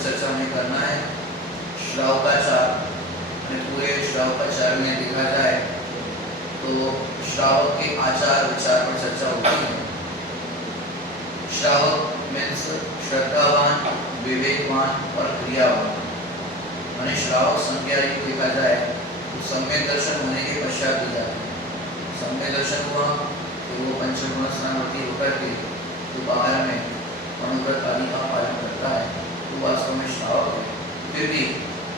पर चर्चा हमें करना है। श्रावकाचार, पूरे श्रावकाचार में देखा जाए तो श्रावक के आचार विचार पर चर्चा होती है। श्रावक मीन्स श्रद्धावान, विवेकवान और क्रियावान। मैंने श्रावक संज्ञा को देखा जाए तो सम्यक दर्शन होने के पश्चात दी जाती है। सम्यक दर्शन हुआ तो वो पंचगुण स्नानवती होकर के दोपहर में अनुव्रत आदि का पालन करता है, तो वास्तव में श्रावक है। फिर भी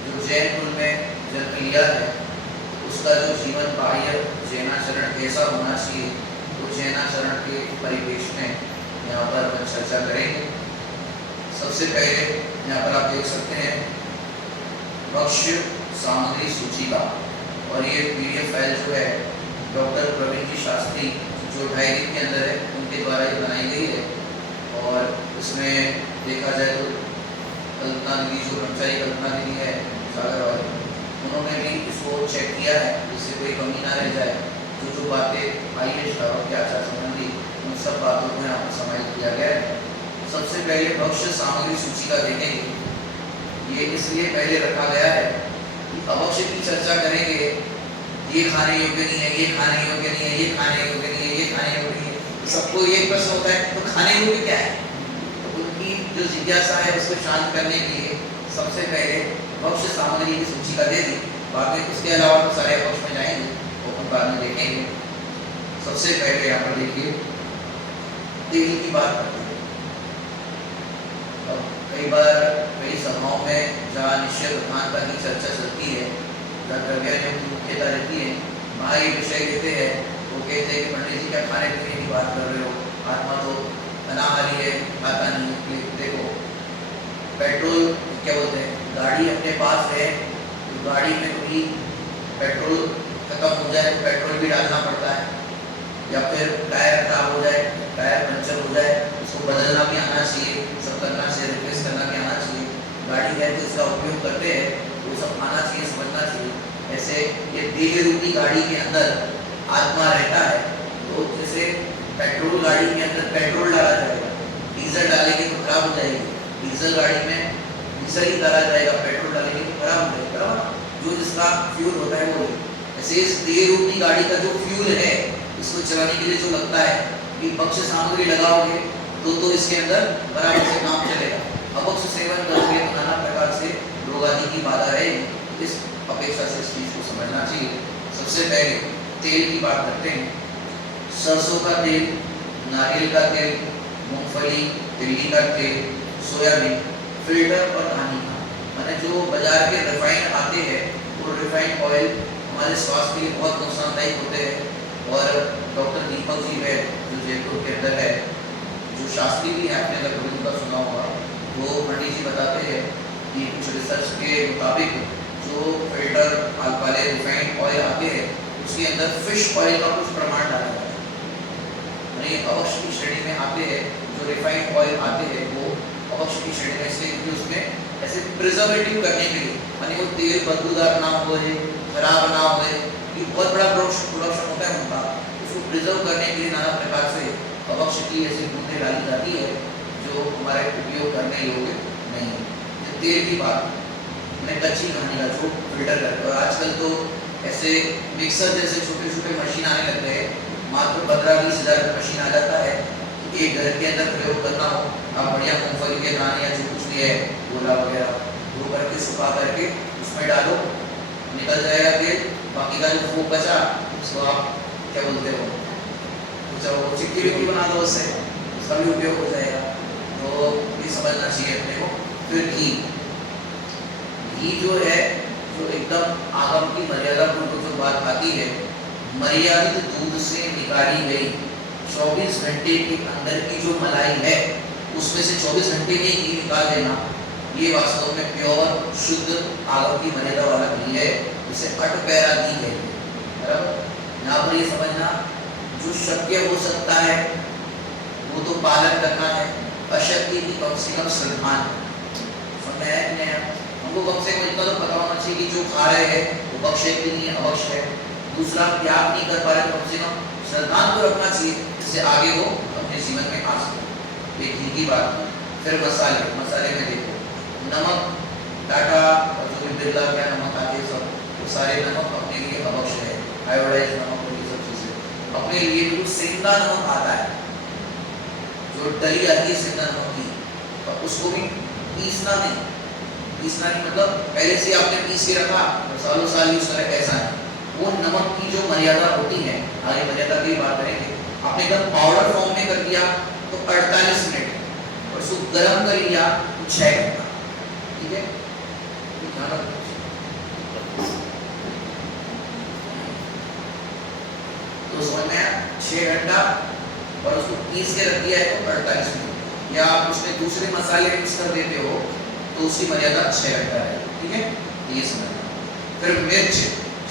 जो जैन कुल में जन्म लिया है उसका जो जीवन बाह्य जैनाचरण कैसा होना चाहिए, तो जैनाचरण के परिवेश में यहाँ पर अपन चर्चा करेंगे। सबसे पहले यहाँ पर आप देख सकते हैं भक्ष्य सामग्री सूची का, और ये PDF फाइल जो है डॉक्टर प्रवीण जी शास्त्री जो डायरी के अंदर है उनके द्वारा ये बनाई गई है। और इसमें देखा जाए तो कल्पना दीदी जो कर्मचारी कल्पना दीदी है सागर वाले, उन्होंने भी इसको चेक किया है जिससे कोई कमी ना रह जाए। जो बातें आई है श्रावक के आचार संबंधी उन सब बातों को यहाँ पर समाहित किया गया है। सबसे पहले भक्ष्य सामग्री सूची का देखेंगे। ये इसलिए पहले रखा गया है कि अभक्ष्य की चर्चा करेंगे, ये खाने योग्य नहीं है, ये खाने योग्य नहीं है, ये खाने योग्य नहीं है, ये खाने योग्य नहीं है, सबको ये प्रश्न होता है तो खाने योग्य क्या है। तो उनकी जो जिज्ञासा है उसको शांत करने के लिए सबसे पहले भक्ष्य सामग्री की सूची का दे दी। बाद में उसके अलावा तो सारे भक्ष्य में जाएंगे वो हम बाद में देखेंगे। सबसे पहले यहाँ पर देखिए तेल की बात करते हैं। कई बार कई सभाओं में जहाँ निश्चय प्रधानता की चर्चा चलती है, जहाँ द्रव्य की मुख्यता रहती है, वहाँ ये विषय देते हैं। वो कहते हैं कि पंडित जी क्या खाने पीने की बात कर रहे हो, आत्मा तो अनाहारी है, खाता नहीं। देखो पेट्रोल क्या बोलते हैं, गाड़ी अपने पास है तो गाड़ी में कभी पेट्रोल खत्म हो जाए तो पेट्रोल भी डालना पड़ता है, या फिर टायर खराब हो जाए, टायर पंचर हो जाए, उसको बदलना भी आना चाहिए, सब करना चाहिए, रिप्लेस करना भी आना चाहिए। गाड़ी है तो इसका उपयोग करते हैं, वो सब आना चाहिए, समझना चाहिए। ऐसे ये देह रूपी गाड़ी के अंदर आत्मा रहता है। तो जैसे पेट्रोल गाड़ी के अंदर पेट्रोल डाला जाएगा, डीजल डालेंगे तो खराब हो जाएगी, डीजल गाड़ी में डीजल ही डाला जाएगा, पेट्रोल डालेंगे तो खराब हो जाएगा, जो जिसका फ्यूल होता है वो। ऐसे इस देह रूपी गाड़ी का जो फ्यूल है इसको चलाने के लिए जो लगता है कि भक्ष्य सामग्री लगाओगे तो इसके अंदर बराबर से काम चलेगा। अभक्ष्य सेवन करोगे तो नाना प्रकार से रोग आदि की बाधा रहेगी। इस अपेक्षा से इस चीज को समझना चाहिए। सबसे पहले तेल की बात करते हैं। सरसों का तेल, नारियल का तेल, मूंगफली, तिल्ली का तेल, सोयाबीन, फिल्टर और पानी का, माने जो बाजार के रिफाइंड आते हैं वो रिफाइंड ऑयल हमारे स्वास्थ्य के लिए बहुत नुकसानदायक होते हैं। और डॉक्टर दीपक जी है जो जयपुर के अंदर है, जो शास्त्री भी है, आपने अगर कभी उनका सुना होगा, वो पंडित जी बताते हैं कि कुछ रिसर्च के मुताबिक जो फिल्टर वाले रिफाइंड ऑयल आते हैं उसके अंदर फिश ऑयल का कुछ प्रमाण डाला जाता है। यानी अवश्य की श्रेणी में आते हैं, जो रिफाइंड ऑयल आते हैं वो अवश्य की श्रेणी में, इसलिए क्योंकि उसमें ऐसे प्रिजर्वेटिव करने के लिए, यानी वो तेल बदबूदार ना हो, खराब ना हो, ये बहुत बड़ा प्रोडक्शन होता है उनका, उसको प्रिजर्व करने के लिए नाना प्रकार से अवश्य की ऐसी बूंदें डाली जाती है जो हमारे उपयोग करने योग्य नहीं है। तेल की बात मैं कच्ची कहानी का जो फिल्टर करते हैं, और आजकल तो ऐसे मिक्सर जैसे छोटे छोटे मशीन आने लग गए, मात्र 15-20 हज़ार का मशीन आ जाता है। एक घर के अंदर प्रयोग करना हो, आप बढ़िया मूंगफली के दाने या जो कुछ भी है गोला वगैरह वो करके सुखा करके उसमें डालो, निकल जाएगा तेल। बाकी का जो फूक बचा उसको आप क्या बोलते हो, वो चिक्की विक्की बना दो, उससे उसका भी उपयोग हो जाएगा। तो ये समझना चाहिए अपने को। फिर घी जो है, जो एकदम आगम की मर्यादा को जो बात आती है, मर्यादित दूध से निकाली गई 24 घंटे के अंदर की जो मलाई है उसमें से 24 घंटे में घी निकाल देना, ये वास्तव में प्योर शुद्ध आगम की मर्यादा वाला घी है, जिसे अटपैरा घी है। बराबर, यहाँ पर ये समझना जो शक्य हो सकता है वो तो पालन करना है, अशक्य की कम से कम श्रद्धान समझ है। हमको कम से कम इतना तो पता होना चाहिए कि जो खा रहे हैं वो भक्ष्य के लिए अवश्य है। दूसरा, त्याग नहीं कर पा रहे तो कम से कम श्रद्धान को रखना चाहिए, जिससे आगे वो अपने जीवन में आ सके। एक घी की बात। फिर मसाले में देखो, नमक, टाटा और जो भी बिरला क्या नमक आते हैं सब, वो सारे नमक अपने लिए अभक्ष है। आयोडाइज नमक और ये सब चीजें अपने लिए बिल्कुल सेंधा नमक आता है, जो डली आती है सेंधा नमक की, और उसको भी पीसना नहीं। पीसना नहीं मतलब पहले से आपने पीस के रखा और सालों साल यूज करें, ऐसा नहीं। वो नमक की जो मर्यादा होती है, आगे मर्यादा की बात करेंगे, आपने एकदम पाउडर फॉर्म में कर दिया तो 48 मिनट, और उसको गर्म कर लिया तो 6 घंटा। ठीक है, तो समझ में आया 6 घंटा, और उसको पीस के रख दिया है तो 48 मिनट, या आप उसमें दूसरे मसाले मिक्स कर देते हो तो उसकी मर्यादा 6 घंटा है। ठीक है, ये समझना। फिर मिर्च,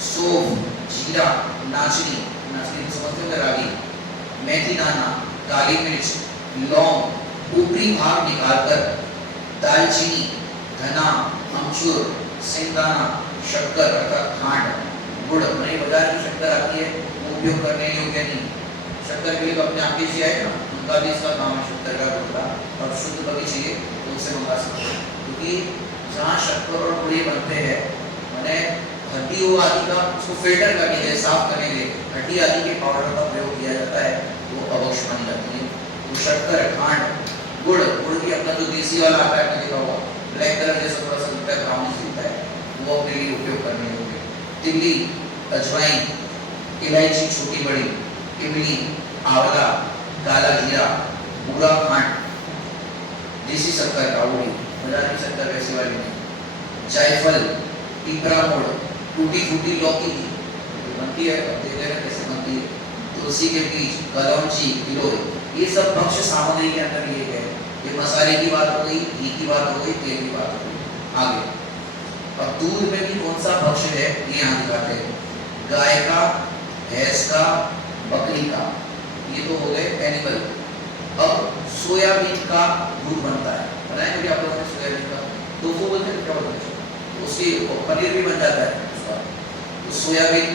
सौंफ, जीरा, नाचनी, नाचनी तो समझते हो रागी, मेथी दाना, काली मिर्च, लौंग, ऊपरी भाग निकालकर, दालचीनी, धना, अमचूर, सिंगदाना, शक्कर अर्थात खांड, गुड़, नई बाजार की शक्कर आती है वो उपयोग करने योग्य नहीं। शक्कर के लिए तो अपने आप से आए ना, उनका भी इसका काम है शक्कर का गुड़, और शुद्ध कभी चाहिए तो उससे मंगा सकते हैं, क्योंकि जहाँ शक्कर और गुड़ बनते हैं मैंने हड्डी हो आदि का उसको फिल्टर करने के लिए, साफ करने के लिए हड्डी आदि के पाउडर का प्रयोग किया जाता है, वो अभक्ष मानी जाती है। तो शक्कर, खांड, गुड़, गुड़ की अपना जो देसी वाला आता है आपने देखा होगा, ब्लैक कलर जैसा थोड़ा सा दिखता है, ब्राउन दिखता है, वो अपने लिए उपयोग करने योग्य। तिल्ली, अजवाइन, इलायची छोटी बड़ी, इमली, आंवला, काला जीरा, बूरा खंड, देसी शक्कर काउड़ी, बाजार की शक्कर वैसी वाली नहीं, जायफल, पिपरा मोड़, टूटी फूटी लौकी की बनती है, देख लेना कैसे बनती है, तुलसी के बीज, कलौंजी, गिलोय, ये सब भक्ष्य सामग्री के अंदर लिए गए। ये मसाले की बात हो गई, घी की बात हो गई, तेल की बात हो गई। आगे अब दूध में भी कौन सा भक्ष्य है ये यहाँ दिखाते हैं, गाय का, भैंस का, बकरी का, ये तो हो गए एनिमल। अब सोयाबीन का दूध बनता है, पता है आप लोगों ने सोयाबीन का, तो वो बोलते हैं क्या बोलते हैं, उसकी पनीर भी बन जाता है उसका। तो सोयाबीन,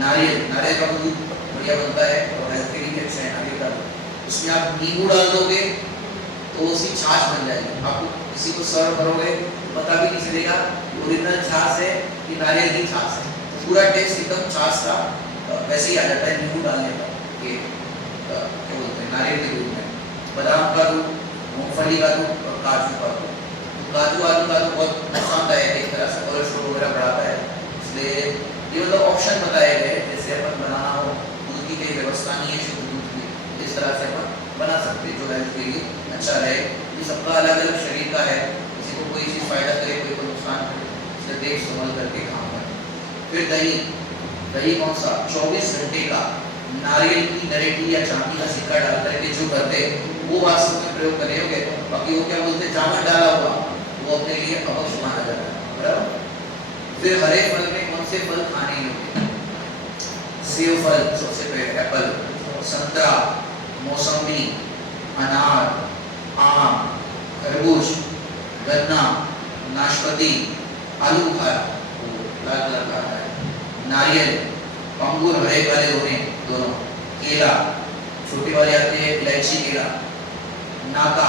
नारियल, नारियल का दूध बढ़िया बनता है और हेल्थ के लिए अच्छा है नारियल का दूध। उसमें आप नींबू डाल दोगे तो उसकी छाछ बन जाएगी, आपको किसी को सर्व करोगे तो पता भी नहीं चलेगा ओरिजिनल छाछ है कि नारियल की छाछ है, तो पूरा टेस्ट एकदम छाछ का वैसे ही आ जाता है नींबू डालने पर। ये क्या बोलते हैं नारियल के दूध में, बादाम का दूध, मूंगफली का दूध और काजू का दूध। काजू आलू का तो बहुत नुकसानदायक है, एक तरह से कोलेस्ट्रॉल वगैरह बढ़ाता है, इसलिए ये मतलब ऑप्शन बताए गए, जैसे अपन बनाना हो, दूध की कोई व्यवस्था नहीं है शुद्ध दूध की, इस तरह से अपन बना सकते हैं जो हेल्थ के लिए अच्छा रहे। ये सबका अलग अलग शरीर का है, किसी को कोई चीज़ फायदा करे, कोई को नुकसान करे, इसलिए देख संभल करके काम करें। फिर दही, दही कौन सा, 24 घंटे का नारियल की नरेटी या चांदी का सिक्का डाल करके जो करते वो वास्तव में प्रयोग करे होंगे, बाकी वो क्या बोलते हैं जामन डाला हुआ, वो अपने लिए अभक्ष माना जाता है, बराबर। फिर हरे फल में कौन से फल खाने योग्य, सेब फल सबसे पहले, एप्पल, संतरा, मौसमी, अनार, आम, खरबूज, गन्ना, नाशपाती, आलू बुखारा लाल कलर का आता है, नारियल, अंगूर हरे काले दोनों, केला, छोटी वाली आती है इलायची केला, नाका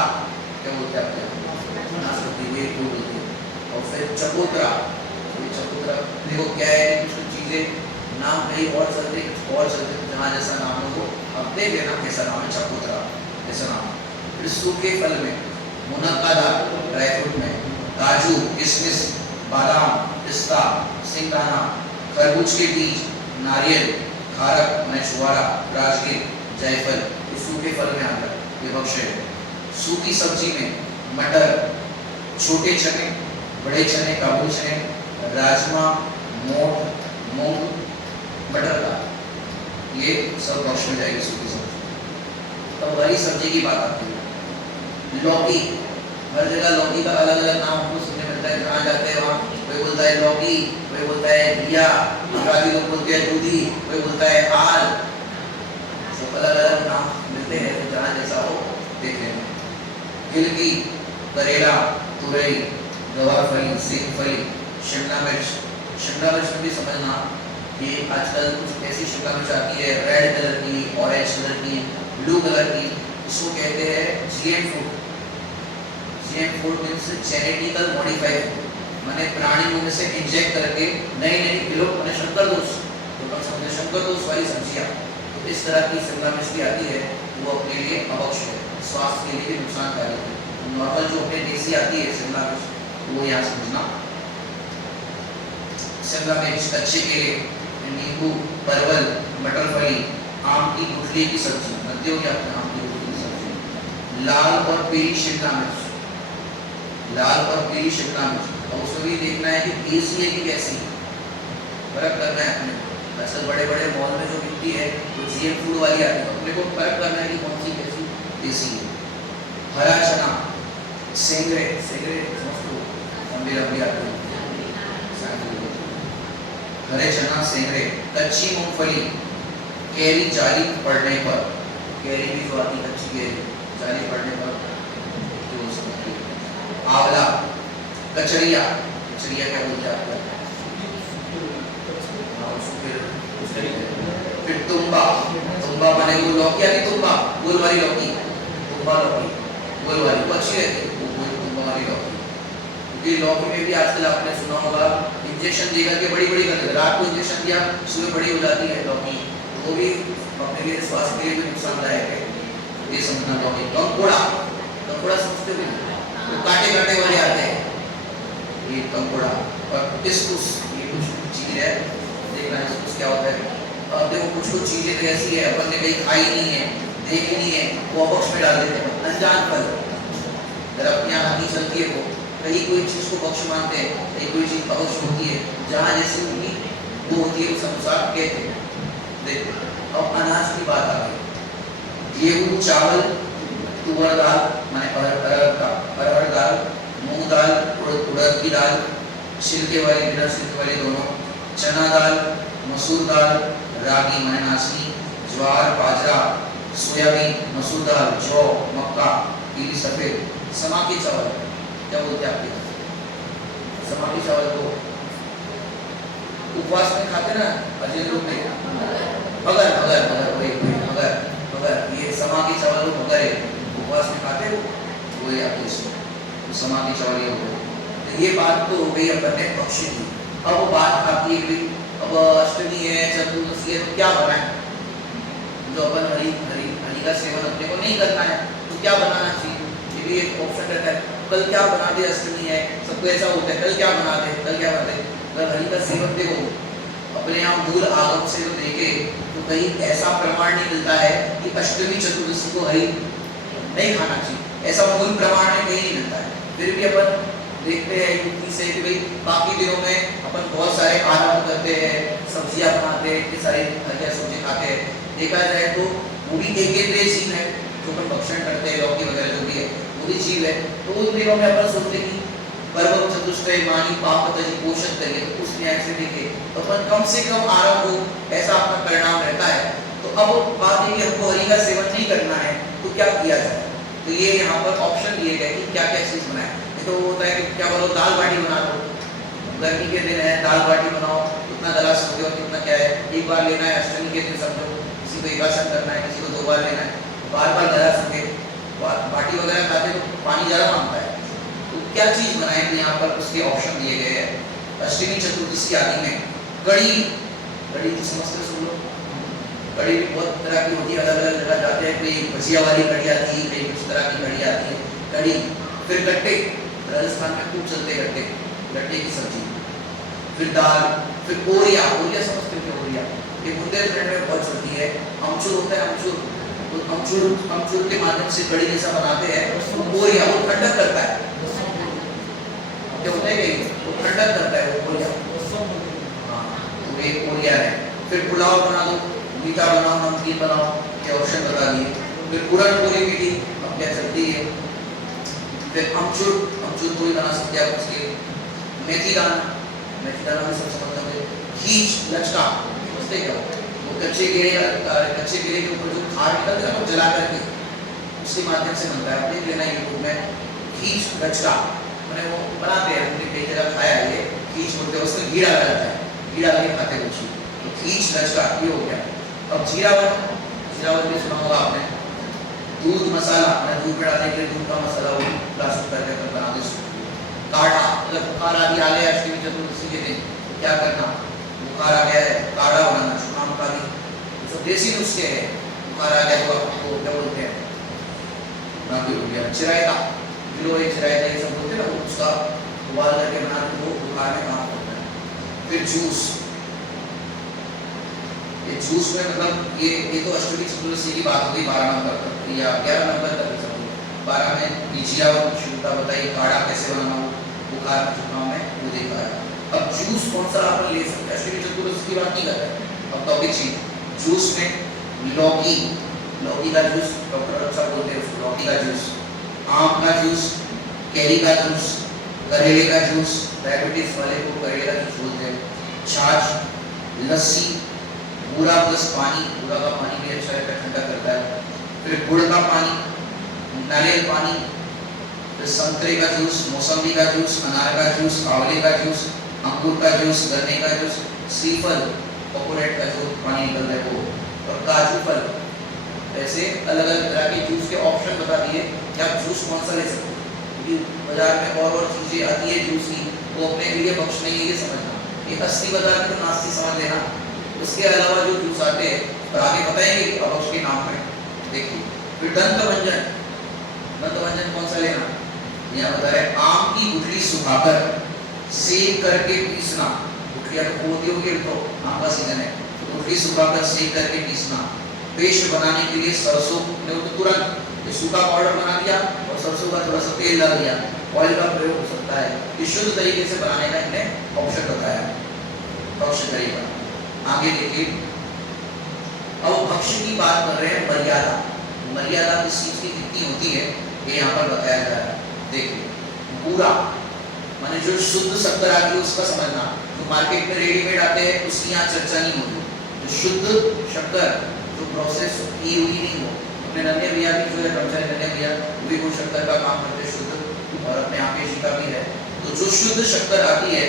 क्या बोलते हैं आपके नाशपाती, ये फूल होती है, और फिर चकोतरा, चकोतरा देखो क्या है, कुछ चीजें नाम कहीं और चलते और चलते, जहाँ जैसा नाम हो अब देख लेना कैसा नाम है, चकोतरा ऐसा नाम। फिर सूखे फल में मुनक्का दाल, ड्राई फ्रूट में काजू, किशमिश, बादाम, पिस्ता, सिंगदाना, खरबूज के बीज, नारियल, खारक में छुआरा, राजगीर, जायफल, ये सूखे फल में आता है, ये भक्ष्य है। सूखी सब्जी में मटर, छोटे चने, बड़े चने, काबुली चने, राजमा, मोठ, मूंग, मटर का, ये सब भक्ष्य में जाएगी सूखी सब्जी। तब हरी सब्जी की बात आती है, लौकी, हर जगह लौकी का अलग अलग नाम हमको सुनने मिलता है, जहाँ जाते हैं वहाँ कोई बोलता है लौकी, कोई बोलता है घिया, गुजराती लोग बोलते हैं दूधी, कोई बोलता है आल, सब अलग अलग नाम मिलते हैं, तो जहाँ जैसा हो देख लेना। गिलकी, करेला, तुरई, गवार फली, सेब फली, शिमला मिर्च, शिमला मिर्च में भी समझना कि आजकल कुछ ऐसी शिमला मिर्च आती है रेड कलर की, ऑरेंज कलर की, ब्लू कलर की, इसको कहते हैं GM food. GM food means genetical modified, माने प्राणियों में से इंजेक्ट करके नई नई किलो माने शंकर दोष, तो कम समझे शंकर दोष वाली सब्जियां, तो इस तरह की शिमला मिर्च भी आती है, वो अपने लिए अवश्य है, स्वास्थ्य के लिए भी नुकसानकारी है। नॉर्मल जो अपने देसी आती है शिमला मिर्च, वो यहाँ समझना। शिमला मिर्च, कच्चे केले, नींबू, परवल, मटर फली, आम की गुठली की सब्जी, नदियों की अपने आम की गुठली की सब्जी, लाल और पीली शिमला मिर्च, लाल और पीली शिमला मिर्च, और उसमें भी देखना है कि देसी है कि कैसी है, फर्क करना है अपने। अक्सर बड़े बड़े मॉल में जो मिलती है वो जीएम फूड वाली आती है, अपने को फर्क करना है कि कौन सी कैसी देसी है। हरा चना, सेंगरे, सेंगरे समझो लंबी लंबी आती है, हरे चना, सेंगरे, कच्ची मूंगफली, केरी जाली पड़ने पर, केरी भी जो आती है कच्ची केरी जाली पड़ने पर जो हो सकती है। आंवला, कचरिया, कचरिया क्या बोलते हैं आपको? फिर तुम्बा, तुम्बा माने वो लौकी आती, तुम्बा गोल वाली लौकी, तुम्बा लौकी गोल वाली, वो अच्छी रहती है, वो तुम्बा वाली लौकी। क्योंकि लौकी में भी आजकल आपने सुना होगा इंजेक्शन देकर के बड़ी बड़ी कर देते, रात को इंजेक्शन दिया सुबह बड़ी हो जाती है लौकी, वो भी अपने लिए स्वास्थ्य के लिए भी नुकसानदायक है, ये समझना। लौकी, कंकोड़ा, कंकोड़ा समझते हो, तो कांटे कांटे वाले आते हैं, ये कंकोड़ा। और टिस्कुस, ये कुछ चीज है, देखना टिस्कुस क्या होता है। अब देखो कुछ कुछ चीजें तो ऐसी है अपन ने कहीं खाई नहीं है, देखी नहीं है, वो बॉक्स में डाल देते हैं अनजान पर, अगर अपने यहाँ नहीं चलती है वो, कहीं कोई चीज को बख्श मानते हैं, कहीं कोई चीज अवश्य होती है, जहाँ जैसी उनकी वो होती है उस अनुसार कहते हैं। देखो अब अनाज की बात आ गई, गेहूं, चावल, तुअर दाल माने अरहर दाल, मूंग दाल, उड़द की दाल, छिलके वाली बिना छिलके वाली दोनों, चना दाल, मसूर दाल, रागी माने नाचनी, ज्वार, बाजरा, सोयाबीन, मसूर दाल, जौ, मक्का, पीली सफेद, समाकी चावल क्या बोलते हैं आपके? समाकी चावल को उपवास में खाते ना अजय लोग नहीं, मगर मगर मगर वही मगर मगर ये समाकी चावल को मगर उपवास में खाते हो, वही आपके तो समाकी चावल ये हो। तो ये बात तो हो गई अपन ने बख्शी दी। अब वो बात आती है कि अब अष्टमी है, चतुर्दशी है, तो क्या बनाए? जो अपन हरी हरी हरी का सेवन अपने को नहीं करना है तो क्या बनाना चाहिए, ये भी एक ऑप्शन रहता है। कल क्या बना दे, अष्टमी है, सबको ऐसा होता है कल क्या बना दे, कल क्या बना दे। अगर हरि का सेवन देखो अपने यहाँ मूल आगम से जो देखे तो कहीं ऐसा प्रमाण नहीं मिलता है कि अष्टमी चतुर्दशी को हरि नहीं खाना चाहिए, ऐसा मूल प्रमाण में कहीं नहीं मिलता है। फिर भी अपन देखते हैं युक्ति से कि भाई बाकी दिनों में अपन बहुत सारे आराम करते हैं, सब्जियां बनाते हैं, इतनी सारी हरी सब्जी खाते हैं। देखा जाए तो वो भी एक जीव है जो अपन भक्षण करते हैं, लौकी वगैरह जो भी है वो भी जीव है। तो उन दिनों में अपन सोचते कि पर्व चतुष्टय मानी पापतजी पोषण करिए, तो उस न्याय से देखे तो अपन कम से कम आराम हो, ऐसा अपना परिणाम रहता है। तो अब बात है कि हमको हरि का सेवन नहीं करना है तो क्या किया जाए, तो ये यहाँ पर ऑप्शन दिए गए कि क्या क्या चीज बनाए। तो होता है कि क्या बोलो दाल बाटी बना दो, गर्मी के दिन है दाल बाटी बनाओ, कितना गला समझो और कितना क्या है, एक बार लेना है अष्टमी के दिन समझो, किसी को एक आसन करना है, किसी को 2 बार लेना है, बार बार गला समझे, बाटी वगैरह खाते तो पानी ज़्यादा मांगता है। तो क्या चीज़ बनाए तो यहाँ पर उसके ऑप्शन दिए गए हैं। अष्टमी चतुर्दशी आदि में कड़ी, कड़ी की समझते हो सब लोग, कड़ी भी बहुत तरह की होती है, अलग अलग जगह जाते हैं, कोई भजिया वाली कड़ी आती है, कई कुछ तरह की कड़ी आती है, कड़ी। फिर गट्टे, राजस्थान में खूब चलते गट्टे, गट्टे की सब्जी। फिर दाल, फिर ओरिया, ओरिया समझते हो? ओरिया ये बुंदेलखंड में बहुत चलती है। अमचूर होता है, अमचूर, तो अमचूर के माध्यम से कड़ी जैसा बनाते हैं। ओरिया वो ठंडक करता है, क्या होता है कि वो ठंडक करता है वो ओरिया, हाँ तो ये ओरिया है। फिर पुलाव बना दो, मीठा बनाओ, नमकीन बनाओ, ये ऑप्शन बता दिए। फिर पूरन पूरी मीठी अब क्या चलती है। फिर अमचूर, अमचूर पूरी बना सकते हैं आप उसके। मेथी दाना, मेथी दाना भी सबसे मतलब है। खींच, लचका, समझते क्या वो कच्चे केले के ऊपर जो खार निकलता है वो जला करके उसके माध्यम से बनता है। देख लेना यूट्यूब में, खींच लचका मैंने वो बनाते हैं, हमने कई जगह खाया है। ये खींच बोलते हैं, उसमें घी डाला जाता है, घी डाल के खाते हैं कुछ, तो खींच लचका ये हो गया। अब जीरावन, जीरावन भी सुना होगा आपने, दूध मसाला, मैं दूध में डालने के लिए दूध का मसाला वो प्लास्टिक करके अपन बना दे सकते हैं। काढ़ा, मतलब बुखार आदि आ गया अष्टमी चतुर्दशी के दिन तो क्या करना, बुखार आ गया है काढ़ा बनाना, चुनाव का भी जो देसी नुस्खे है, बुखार आ गया तो आपको क्या बोलते हैं, नाम हो गया चिरायता, किलो एक चिरायता ये सब बोलते हैं ना, उसका उबाल करके बना के वो बुखार में काम करता है। फिर जूस, ये जूस में मतलब ये तो अष्टमी चतुर्दशी की बात हुई 12 नंबर तक या 11 नंबर तक समझो। 12 में लीजिया और शुद्धता बताइए, काढ़ा कैसे बनाना हो बुखार जुकाम में वो देखा है। अब जूस कौन सा अपन ले सकते हैं, अष्टमी चतुर्दशी की बात नहीं कर रहे, अब टॉपिक चीज जूस में लौकी, लौकी का जूस डॉक्टर अच्छा बोलते हैं उसको, लौकी का जूस, आम का जूस, कैरी का जूस, करेले का जूस, डायबिटीज वाले को करेले का जूस बोलते हैं, छाछ, लस्सी, बूरा प्लस पानी, बूरा का पानी भी अच्छा रहता है, ठंडा करता है। फिर गुड़ का पानी, नारियल पानी, फिर संतरे का जूस, मौसमी का जूस, अनार का जूस, आंवले का जूस, अंगूर का जूस, गन्ने का जूस, श्रीफल कोकोनट का जो पानी निकल रहा है वो, और काजू फल, ऐसे अलग अलग तरह के जूस के ऑप्शन बता दिए कि आप जूस कौन सा ले सकते हो। क्योंकि बाजार में और चीजें आती है जूस की, वो अपने लिए बख्श नहीं है, ये समझना, ये असली बाजार में तो नास्ती समझ लेना। उसके अलावा जो जूस आते हैं और आगे बताएंगे कि अवक्ष के नाम में देखिए। फिर दंत मंजन, दंत मंजन कौन सा लेना, यहाँ बता रहे आम की गुठली सुखाकर सेक करके पीसना, गुठलियाँ तो होती होगी तो आम का सीजन है, तो गुठली सुखाकर सेक करके पीसना। पेस्ट बनाने के लिए सरसों ने तो तुरंत सूखा पाउडर बना दिया और सरसों का थोड़ा सा तेल डाल दिया, ऑयल का प्रयोग हो सकता है, ये शुद्ध तरीके से बनाने का इन्हें ऑप्शन बताया, ऑप्शन तरीका। आगे देखिए, अब भक्ष्य की बात कर रहे हैं, मर्यादा, मर्यादा किस चीज की कितनी होती है ये यहाँ पर बताया जा रहा है। देखिए पूरा माने जो शुद्ध शक्कर आती है उसका समझना, जो मार्केट में रेडीमेड आते हैं उसकी यहाँ चर्चा नहीं होती, जो शुद्ध शक्कर जो प्रोसेस की हुई नहीं हो, अपने नन्हे भैया भी जो है ब्रह्मचारी नन्हे भैया वो भी वो शक्कर का काम करते शुद्ध, और अपने यहाँ पे शिका भी है, तो जो शुद्ध शक्कर आती है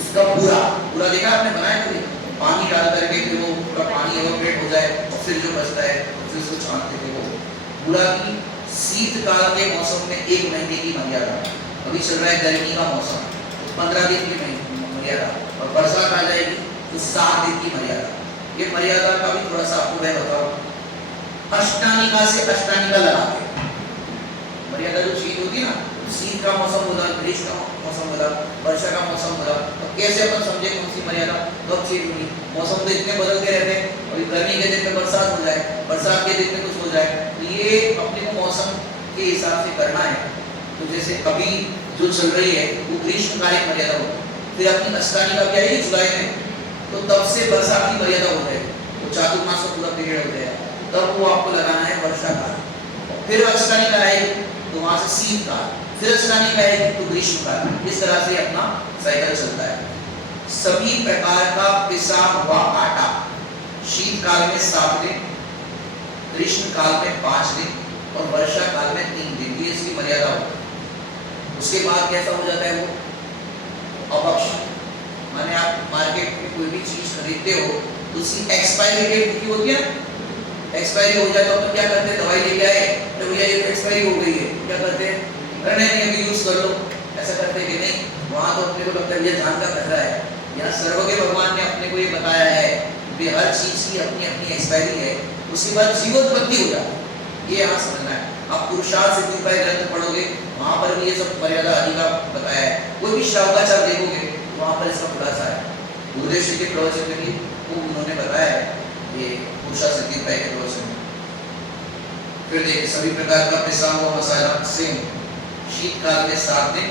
उसका पूरा पूरा देखा आपने बनाया कभी, पानी डाल करके फिर वो पूरा पानी एवोपरेट हो जाए और फिर जो बचता है फिर उसको छानते थे वो पूरा की शीतकाल के मौसम में 1 महीने की मर्यादा, अभी चल रहा है गर्मी का मौसम तो 15 दिन की मर्यादा, और बरसात आ जाएगी तो 7 दिन की मर्यादा। ये मर्यादा का भी थोड़ा सा आपको मैं बताऊं, अष्टानिका से अष्टानिका लगा के मर्यादा जो चीज होती है ना, शीत का मौसम होगा, ग्रीष्म का मौसम होगा, वर्षा का मौसम होगा, तो कैसे अपन समझे कौन सी मर्यादा कब चेंज होगी। मौसम तो इतने बदलते रहते हैं, अभी गर्मी के दिन में बरसात हो जाए, बरसात के दिन में कुछ हो जाए, तो ये अपने को मौसम के हिसाब से करना है। तो जैसे अभी जो चल रही है वो ग्रीष्मकालीन मर्यादा होगी, फिर अपनी अष्टानिका क्या है जुलाई में, तो तब से बरसात की मर्यादा हो जाएगी, तो चातुर्मास का पूरा पीरियड हो जाएगा, तब वो आपको लगाना है वर्षा काल, फिर अष्टानिका आएगी तो वहां से शीत काल, फिर अष्टानिका आएगी तो ग्रीष्म काल, इस तरह से अपना साइकिल चलता है। सभी प्रकार का पिसा हुआ आटा शीतकाल में 7 दिन, ग्रीष्म काल में 5 दिन और वर्षा काल में 3 दिन, ये इसकी मर्यादा होती है। उसके बाद कैसा हो जाता है वो अवक्ष, माने आप मार्केट में कोई भी चीज खरीदते हो तो उसकी एक्सपायरी डेट लिखी होती है, एक्सपायरी हो जाए तो अपन क्या करते हैं, दवाई लेके आए तो भैया ये एक्सपायरी हो गई है, क्या करते हैं, अरे नहीं अभी यूज कर लो, ऐसा करते हैं कि नहीं, वहां तो अपने को लगता है भैया जान का खतरा है। यहाँ सर्वज्ञ भगवान ने अपने को ये बताया है कि हर चीज की अपनी अपनी एक्सपायरी है, उसके बाद जीवोत्पत्ति हो जाती है, ये यहाँ समझना है। आप पुरुषार्थ सिद्धि उपाय ग्रंथ पढ़ोगे वहां पर भी ये सब मर्यादा आदि का बताया है, कोई भी श्रावकाचार देखोगे वहां पर इसका खुलासा है, गुरुदेव श्री के प्रवचन में भी वो उन्होंने बताया है ये पुरुषार्थ सिद्धि उपाय के प्रवचन में। फिर देखिए सभी प्रकार का पिसा हुआ मसाला सेम, शीतकाल में 7 दिन,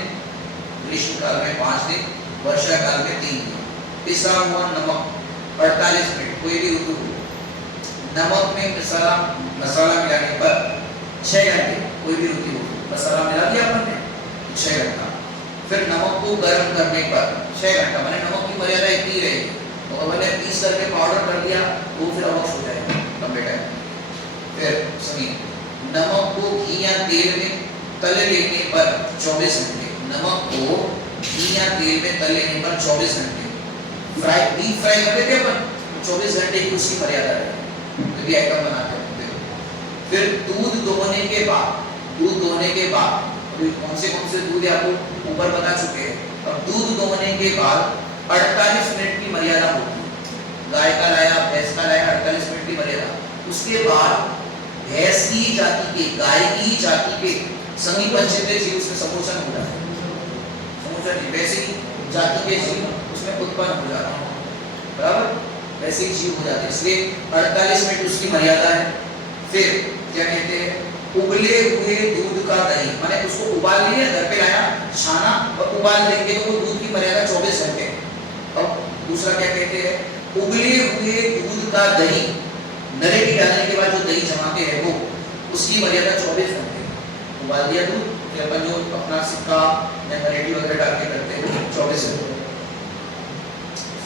ग्रीष्म काल में 5 दिन, वर्षा काल में 3 दिन। पिसा हुआ नमक 48 मिनट, कोई भी ऋतु हो, नमक में मसाला मिलाने पर 6 घंटे, कोई भी ऋतु हो, मसाला मिला दिया अपन ने 6 घंटा। फिर नमक को गर्म करने पर 6 घंटा, मैंने नमक की मर्यादा इतनी रहेगी, तो अपन ने पीस करके पाउडर कर दिया वो फिर अवक्ष हो जाएगा लंबे टाइम। फिर सुनिए, नमक को घी या तेल में तल लेने पर 24 घंटे, नमक को घी या तेल में तल लेने पर 24 घंटे, फ्राई डीप फ्राई करते थे अपन 24 घंटे की उसकी मर्यादा है, जो भी आइटम बनाते हैं। फिर दूध दोहने के बाद अभी कौन से दूध आपको ऊपर बता चुके हैं। अब दूध दोहने के बाद 48 मिनट की मर्यादा होती है। गाय का लाया, भैंस का लाया, 48 मिनट की मर्यादा। उसके बाद भैंस की जाति के, गाय की जाति के समी पंचेंद्रिय जीव उसमें समोचन हो जाता है। समोचन वैसे ही जाति के जीव उसमें उत्पन्न हो जाते हैं, बराबर वैसे ही जीव हो जाते हैं। इसलिए 48 मिनट उसकी मर्यादा है। फिर क्या कहते हैं, उबले हुए दूध का दही, माने उसको उबाल लिया, घर पे लाया, छाना और उबाल देंगे तो वो दूध की मर्यादा 24 घंटे। अब दूसरा क्या कहते हैं, उबले हुए दूध का दही, नरेटी डालने के बाद जो दही जमाते हैं वो, उसकी मर्यादा 24 घंटे। उबाल दिया दूध, फिर अपन जो अपना सिक्का या नरेटी वगैरह डाल के करते हैं 24 घंटे।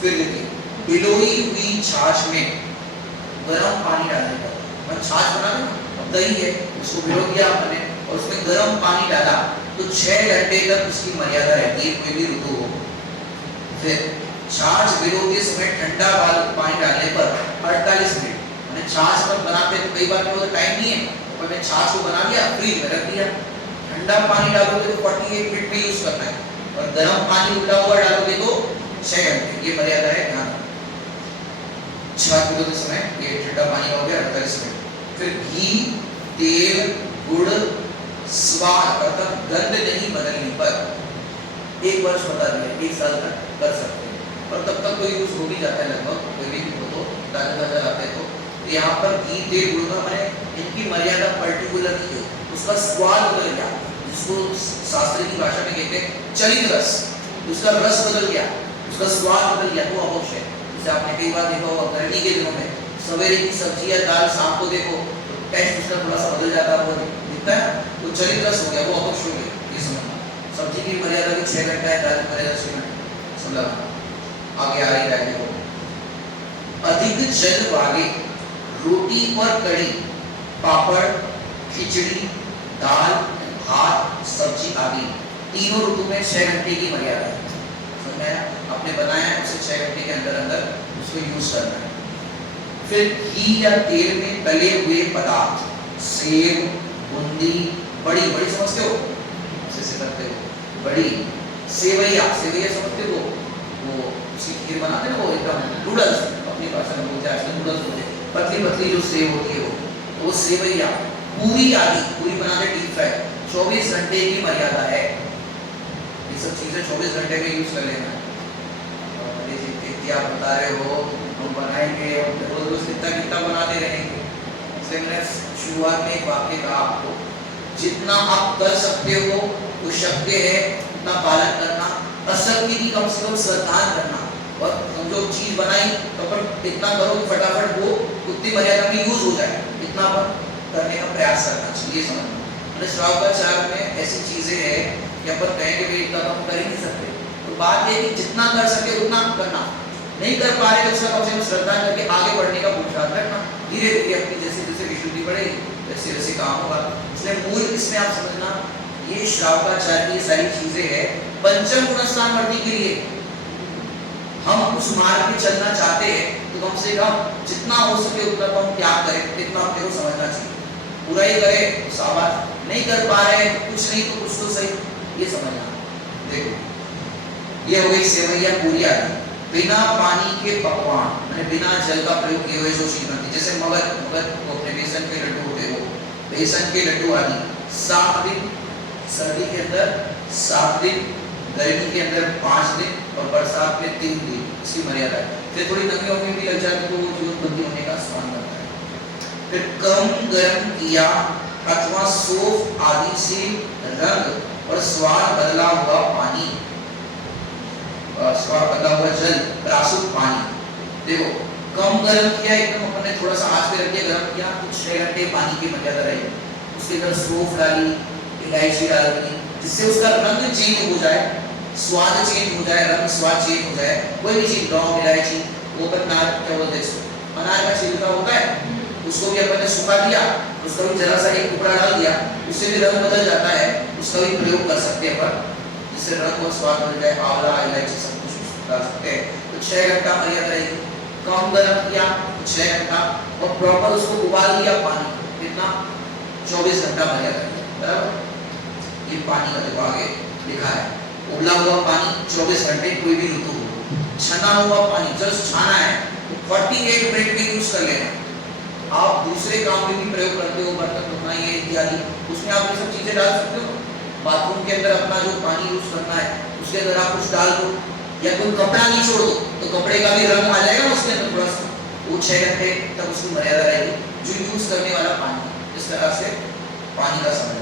फिर देखिए, बिलोई हुई छाछ में गर्म पानी डालने का, मतलब छाछ बना दो, अब दही है उसको भिगो दिया आपने और उसमें गर्म पानी डाला तो 6 घंटे तक उसकी मर्यादा रहती है, कोई भी ऋतु हो। फिर छाछ भिगोते समय ठंडा पानी डालने पर 48 मिनट, मैंने छाछ पर बनाते तो कई बार तो टाइम नहीं है, पर मैं छाछ को बना लिया, फ्रीज में रख दिया। ठंडा पानी डालोगे तो 48 मिनट में यूज करना है और गर्म पानी उबला हुआ डालोगे तो 6 घंटे, ये मर्यादा है, ध्यान। छाछ भिगोते समय ये ठंडा पानी हो गया 48 मिनट। फिर घी, तेल, गुड़, स्वाद अर्थात गंध नहीं बदलने पर 1 वर्ष बता दिया, 1 साल तक कर सकते हैं, और तब तक तो यूज हो भी जाता है लगभग, कोई भी हो तो ताजा लाते तो। यहाँ पर घी, तेल, गुड़ का मैंने इनकी मर्यादा पर्टिकुलर नहीं है, उसका स्वाद बदल गया, जिसको शास्त्र की भाषा में कहते हैं चलित रस, उसका रस बदल गया, उसका स्वाद बदल गया, तो अवश्य है। जैसे आपने कई बार देखा होगा गर्मी के दिनों में सवेरे की सब्जी या दाल शाम को देखो तो टेस्ट उसका थोड़ा सा बदल जाता है, वो दिखता है, तो चलित रस हो गया, वो अपक्ष हो गया, ये समझना। सब्जी की मर्यादा भी 6 घंटा है, दाल की मर्यादा 6 घंटा, समझा। आगे आ रही है, अधिक जल वाले रोटी और कड़ी, पापड़, खिचड़ी, दाल, भात, सब्जी आदि तीनों ऋतु में 6 घंटे की मर्यादा है। समझ में आया? आपने बनाया है उसे 6 घंटे के अंदर अंदर उसको यूज करना है। फिर घी या तेल में तले हुए पदार्थ, सेब, बूंदी, बड़ी समझते हो, ऐसे करते हो, बड़ी सेवैया समझते हो, वो उसकी खीर बनाते हैं ना, वो एकदम नूडल्स, अपनी भाषा में बोलते हैं आजकल नूडल्स बोलते हैं, पतली जो सेव होती है वो सेवैया, पूरी आदि, पूरी बनाते डीप फ्राई, 24 घंटे की मर्यादा है। ये सब चीजें 24 घंटे में यूज कर लेना। आप बता रहे हो हम बनाएंगे, रोज कितना बनाते रहेंगे। इसलिए मैंने शुरुआत में एक वाक्य कहा आपको, जितना आप कर सकते हो वो शक्य है उतना पालन करना, अशक्य की कम से कम श्रद्धा करना, और हम जो चीज बनाई तो अपन इतना करो कि फटाफट वो उतनी मर्यादा में यूज हो जाए, इतना अपन करने का प्रयास करना चाहिए, समझना। मतलब श्रावकाचार में ऐसी चीजें हैं कि अपन कहेंगे भाई इतना हम कर ही नहीं सकते, तो बात ये कि जितना कर सके उतना करना, नहीं कर पा रहे तो उसका कम से कम श्रद्धा करके आगे बढ़ने का पुरुषार्थ करना, धीरे धीरे अपनी जैसे जैसे विशुद्धि बढ़ेगी वैसे वैसे काम होगा। इसलिए मूल इसमें आप समझना, ये श्रावकाचार की सारी चीजें हैं पंचम गुणस्थान वर्ती के लिए। हम उस मार्ग पे चलना चाहते हैं तो कम से कम जितना हो सके उतना तो हम त्याग करें, इतना अपने को समझना चाहिए। पूरा ही करे तो शाबाश, नहीं कर पा रहे तो कुछ नहीं तो कुछ तो सही, ये समझना। देखो ये हो गई सेवैया, पूरी आदि। बिना पानी के पकवान, मैंने बिना जल का प्रयोग किए हुए जो चीज बनती, जैसे मगध को अपने बेसन के लड्डू होते वो, बेसन के लड्डू आदि 7 दिन, सर्दी के अंदर 7 दिन, गर्मी के अंदर 5 दिन और बरसात में 3 दिन, इसकी मर्यादा है। फिर थोड़ी नमी वमी भी लग जाती तो जीवन बंदी होने का स्थान बनता है। फिर कम गर्म किया अथवा सोफ आदि से रंग और स्वाद बदला हुआ पानी, स्वाद बदला हुआ जल, प्रासुत पानी। देखो कम गर्म किया, एकदम अपन ने थोड़ा सा आंच पे रख दिया, गर्म किया, कुछ 6 घंटे पानी की मर्यादा रहेगी। उसके अंदर सौंफ डाली, इलायची डाल दी, जिससे उसका रंग चेंज हो जाए, स्वाद चेंज हो जाए, रंग स्वाद चेंज हो जाए। कोई भी चीज, लौंग, इलायची, वो अनार, क्या बोलते हैं इसको, अनार का छिलका होता है, उसको भी अपन ने सुखा दिया, उसका भी जरा सा एक टुकड़ा डाल दिया, उससे भी रंग बदल जाता है, उसका भी प्रयोग कर सकते हैं अपन, जिससे रंग और स्वाद बदल जाए। आंवला, इलायची सब कुछ डाल सकते हैं। तो 6 घंटा मर्यादा रहेगी। कम गर्म किया 6 घंटा और प्रॉपर उसको उबाल लिया पानी, कितना 24 घंटा मजा करेगा, बराबर। ये पानी का देखो आगे लिखा है, उबला हुआ पानी 24 घंटे कोई भी ऋतु हो, छना हुआ पानी जस्ट छाना है 48 मिनट में यूज कर लेना। आप दूसरे काम में भी प्रयोग करते हो, बर्तन धोना ये इत्यादि, उसमें आप ये सब चीजें डाल सकते हो। बाथरूम के अंदर अपना जो पानी यूज करना है उसके अंदर आप कुछ डाल दो, या कोई कपड़ा नहीं छोड़ दो तो कपड़े का भी रंग आ जाएगा उसके अंदर थोड़ा सा, वो 6 घंटे तक उसकी मर्यादा रहेगी जो यूज करने वाला पानी। इस तरह से पानी का समय।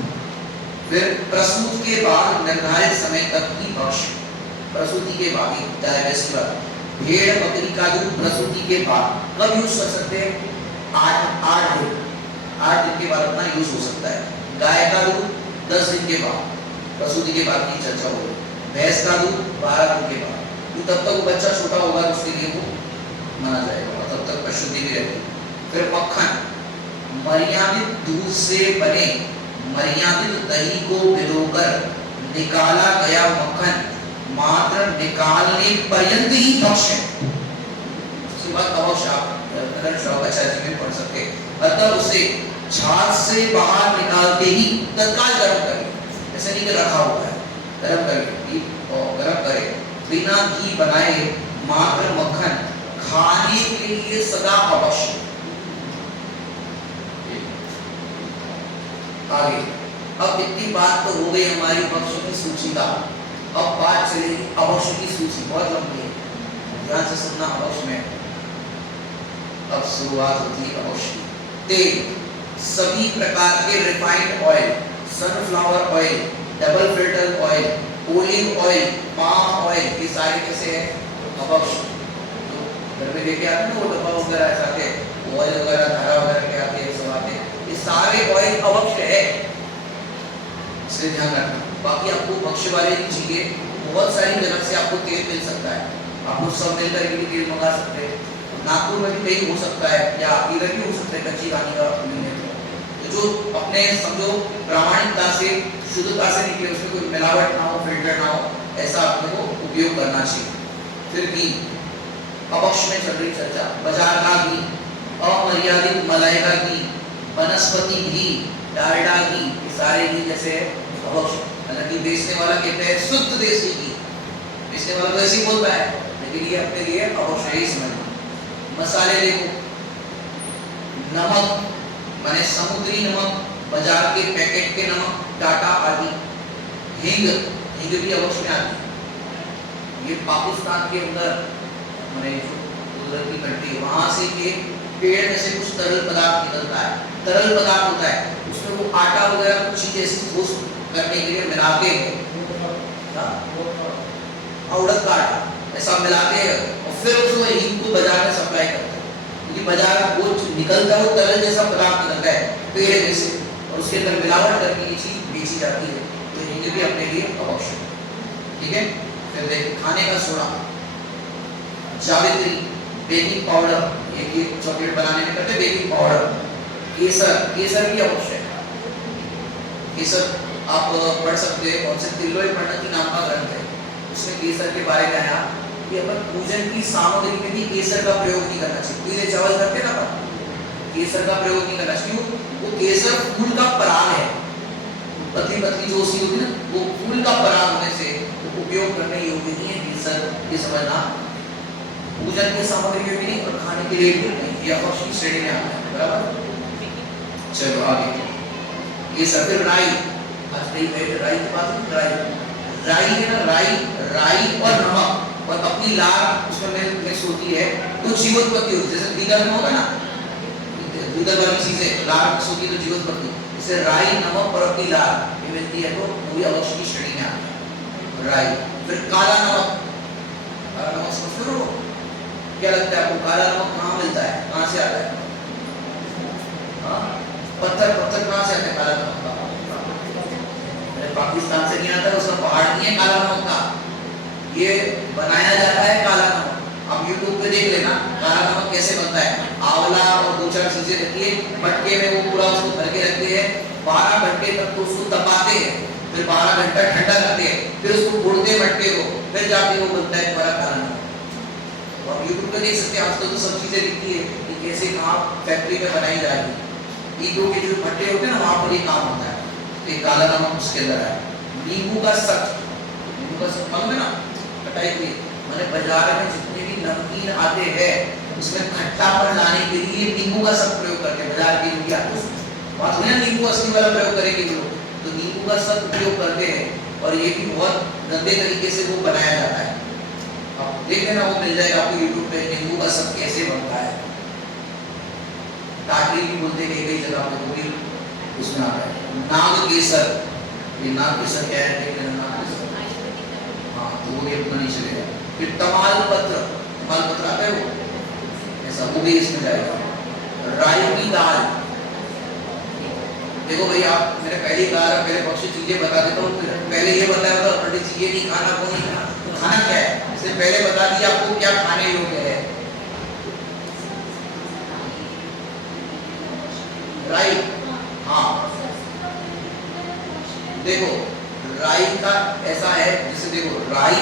फिर प्रसूति के बाद निर्धारित समय तक की भक्ष्य, प्रसूति के बाद भेड़ बकरी का दूध प्रसूति के बाद कब यूज कर सकते हैं? 8 दिन के बाद अपना यूज हो सकता है। गाय का दूध 10 दिन के बाद, प्रसूति के बाद की चर्चा हो गई। भैंस का दूध 12 दिन के बाद, तो तब तक वो बच्चा छोटा होगा उसके लिए वो माना जाएगा, तब तक अशुद्धि भी रहती है। फिर मक्खन, मर्यादित दूध से बने मर्यादित दही को भिगोकर निकाला गया मक्खन मात्र निकालने पर्यंत ही भक्ष्य। उसके बाद अवश्य आप शौकाचार्य में पढ़ सकते, अतः उसे छाछ से बाहर निकालते ही तत्काल गर्म करें, ऐसे नहीं कि रखा हुआ है, गर्म करें और गर्म करें। बिना घी बनाए मात्र मक्खन खाने के लिए सदा अवश्य। आगे अब इतनी बात तो हो गई हमारी भक्ष्य की सूची का, अब बात चलेगी अवश्य की सूची, बहुत लंबी है, ध्यान से सुनना। अवश्य में अब शुरुआत होती है अवश्य। तेल, सभी प्रकार के refined oil, sunflower oil, double filter oil, olive oil, palm oil, ये सारे कैसे है? अवश्य। तो घर में लेके आते हैं ना वो डब्बा वगैरह आते हैं, ऑयल वगैरह धारा वगैरह के आते हैं, सब आते हैं, ये सारे ऑयल अवश्य है, इसलिए ध्यान रखना। बाकी आपको भक्ष्य वाले नहीं चाहिए, बहुत सारी जगह से आपको तेल मिल सकता है, आप लोग सब मिलकर के भी तेल मंगा सकते हैं, नागपुर में भी कहीं हो सकता है, या इधर भी हो सकता है कच्ची घानी का मिलने। तो जो अपने समझो प्रामाणिकता से शुद्धता से निकले, उसमें कोई मिलावट ना हो, फिल्टर ना हो, ऐसा अपने को उपयोग करना चाहिए। फिर घी, अवश्य में चल रही चर्चा, बाजार का घी, अमर्यादित मलाई का घी, वनस्पति घी, डालडा घी, ये सारे घी जैसे अवश्य। हालांकि बेचने वाला कहते हैं शुद्ध देसी घी, बेचने वाला तो ऐसे ही बोलता है, लेकिन ये अपने लिए अवश्य ही समझना। मसाले देखो, नमक माने समुद्री नमक, बाजार के पैकेट के नमक, टाटा आदि। हींग, हींग भी अवश्य में आती है, ये पाकिस्तान के अंदर माने उधर की कंट्री, वहां से ये पेड़ में से कुछ तरल पदार्थ निकलता है, तरल पदार्थ होता है, उसमें वो आटा वगैरह कुछ चीज ऐसी ठोस करने के लिए मिलाते हैं, उड़द का आटा ऐसा मिलाते हैं, और फिर उसको हींग को बाजार में सप्लाई करते हैं, क्योंकि बाजार वो निकलता है वो तरल जैसा पदार्थ निकलता है पेड़ में से, और उसके अंदर मिलावट करके ये चीज बेची जाती है, तो हींग भी अपने लिए अवश्य। ठीक है, फिर देखिए खाने का सोडा, जावित्री, बेकिंग पाउडर, ये चॉकलेट बनाने में करते हैं बेकिंग पाउडर, केसर, केसर भी अवश्य है। केसर आप पढ़ सकते हैं, कौन से तिल्लोई प्रणति नाम का ग्रंथ है, उसमें केसर के बारे में आया कि अपन पूजन की सामग्री में भी केसर का प्रयोग नहीं करना चाहिए। पीले चावल करते ना अपन, केसर का प्रयोग नहीं करना चाहिए, वो केसर फूल का पराग है, पतली पतली जो सी होती है ना, वो फूल का पराग होने से उपयोग करने योग्य नहीं है केसर, ये समझना। पूजन की सामग्री में भी नहीं और खाने के लिए भी नहीं, ये अवश्य श्रेणी में आता है, बराबर। चलो आगे, ये सफेद राई, आज राई की बात है, राई है ना, राई और नमक और अपनी लार उसमें मिक्स होती है तो जीवोत्पत्ति होती है, जैसे दीगर में होगा ना, दीगर वाली चीजें लार मिक्स होती है तो जीवोत्पत्ति, जैसे राई नमक और अपनी लार ये मिलती है तो वो अवश्य की श्रेणी में आता है राई। फिर काला नमक, काला नमक समझते हो, क्या लगता है आपको काला नमक कहाँ मिलता है, कहाँ से आता है? पत्थर कहाँ से आता है काला नमक का? पाकिस्तान से नहीं आता है, उसका पहाड़ नहीं है काला नमक का, ये बनाया जाता है काला नमक। आप YouTube पे देख लेना काला नमक कैसे बनता है, आंवला और दो चार चीजें रहती है, मटके में वो पूरा उसको भर के रखते हैं, 12 घंटे तक तो उसको तपाते हैं, फिर 12 घंटा ठंडा करते हैं, फिर उसको फोड़ते हैं मटके को, फिर जाके वो बनता है तुम्हारा काला नमक। तो आप YouTube पे देख सकते हैं, आजकल तो सब चीजें दिखती है कि कैसे कहाँ फैक्ट्री में बनाई जाएगी। ईंटों के जो भट्टे होते हैं ना, वहां पर ये काम होता है। तो ये काला नमक उसके अंदर है। नींबू का सख्त, नींबू का सख्त मालूम है ना, खटाई हुई, मैंने बाजार में जितने भी नमकीन आते हैं उसमें खट्टापन लाने के लिए नींबू का सख्त प्रयोग करते हैं। बाजार की जो आते हैं बात हुई ना, नींबू असली वाला प्रयोग करेंगे लोग, तो नींबू का सख्त प्रयोग करते हैं। और ये भी बहुत गंदे तरीके से वो बनाया जाता है। आप देख लेना, वो मिल जाएगा आपको यूट्यूब पे, नींबू का सख्त कैसे बनता है। टाटरी भी बोलते हैं कई जगह पे, वो भी उसमें आता है। नाग केसर, ये नाग केसर क्या है देख लेना, नाग केसर, हाँ तो वो भी अपना नहीं चलेगा। फिर तमाल पत्र, तमाल पत्र आता है वो ऐसा, वो भी इसमें जाएगा। राई की दाल, देखो भाई आप, मैंने पहले ही कहा, पहले बहुत सी चीजें बता देता हूँ। पहले ये बताया था पंडित जी ये नहीं खाना, वो नहीं खाना, तो खाना क्या है इससे पहले बता दिया आपको क्या खाने योग्य है। राई, हाँ देखो राई का ऐसा है, जैसे देखो राई,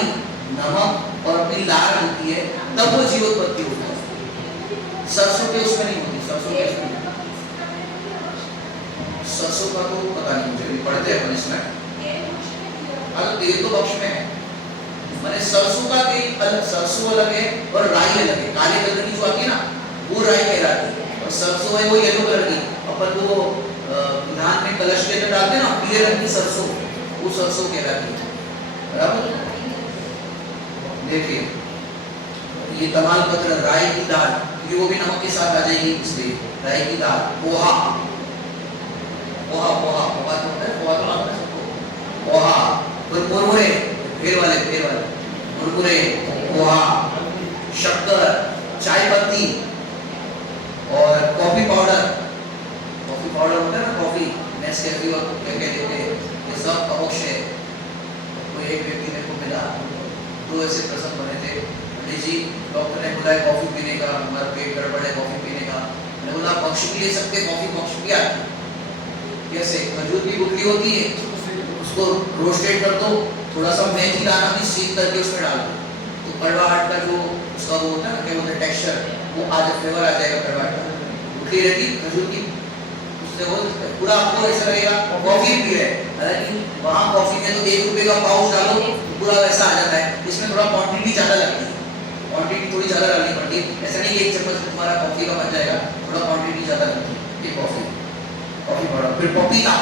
नमक और अपनी लार होती है, तब वो जीवोत्पत्ति होती है। सरसों के उसमें नहीं होती, सरसों के उसमें, सरसों का तो पता नहीं मुझे, पढ़ते हैं अपन इसमें। अगर तेल तो बख्श में है, मैंने सरसों का तेल अलग, सरसों अलग है और राई अलग है। काले कलर की जो आती है ना, वो राई कहलाती है, और सरसों है वो येलो कलर की। अपन वो धान में कलश के अंदर डालते हैं ना, पीले रंग की सरसों, वो सरसों कहलाती है। बराबर, देखिए ये तमाल पत्र, राई की दाल, ये वो भी नमक के साथ आ जाएगी, इसलिए राई की दाल। पोहा, पोहा पोहा पोहा तो होता है, पोहा तो आता है सबको। पोहा, फिर मुरमुरे, फेर वाले मुरमुरे, पोहा, शक्कर, चाय पत्ती और कॉफी पाउडर। कॉफी पाउडर होता है ना, कॉफी नेस्कैफे और क्या क्या देते हैं, ये सब अवश्य है। कोई एक व्यक्ति मेरे को मिला, दो ऐसे प्रसंग बने थे, पंडित जी डॉक्टर ने बुलाया कॉफी पीने का, हमारा पेट गड़बड़ है कॉफी पीने का। मैंने बोला पक्ष भी ले सकते, कॉफी पक्ष भी आती है। कैसे, खजूर की गुठली होती है, उसको रोस्टेड कर दो, थोड़ा सा मेथी दाना भी सीख करके उसमें डाल दो, तो कड़वाहट का जो उसका वो होता है ना, क्या बोलते हैं टेक्सचर, वो आज फ्लेवर आ जाएगा कड़वाहट का। गुठली रहती खजूर की, उससे वो पूरा आपको ऐसा लगेगा कॉफी पी रहे। हालांकि वहाँ कॉफी में तो 1 रुपए का पाउच डालो पूरा वैसा आ जाता है, इसमें थोड़ा क्वांटिटी ज़्यादा लगती है, क्वांटिटी थोड़ी ज़्यादा डालनी पड़ती है। ऐसा नहीं कि 1 चम्मच तुम्हारा कॉफी का बन जाएगा, थोड़ा क्वांटिटी ज़्यादा लगती है ये कॉफी पाउडर। फिर पपीता,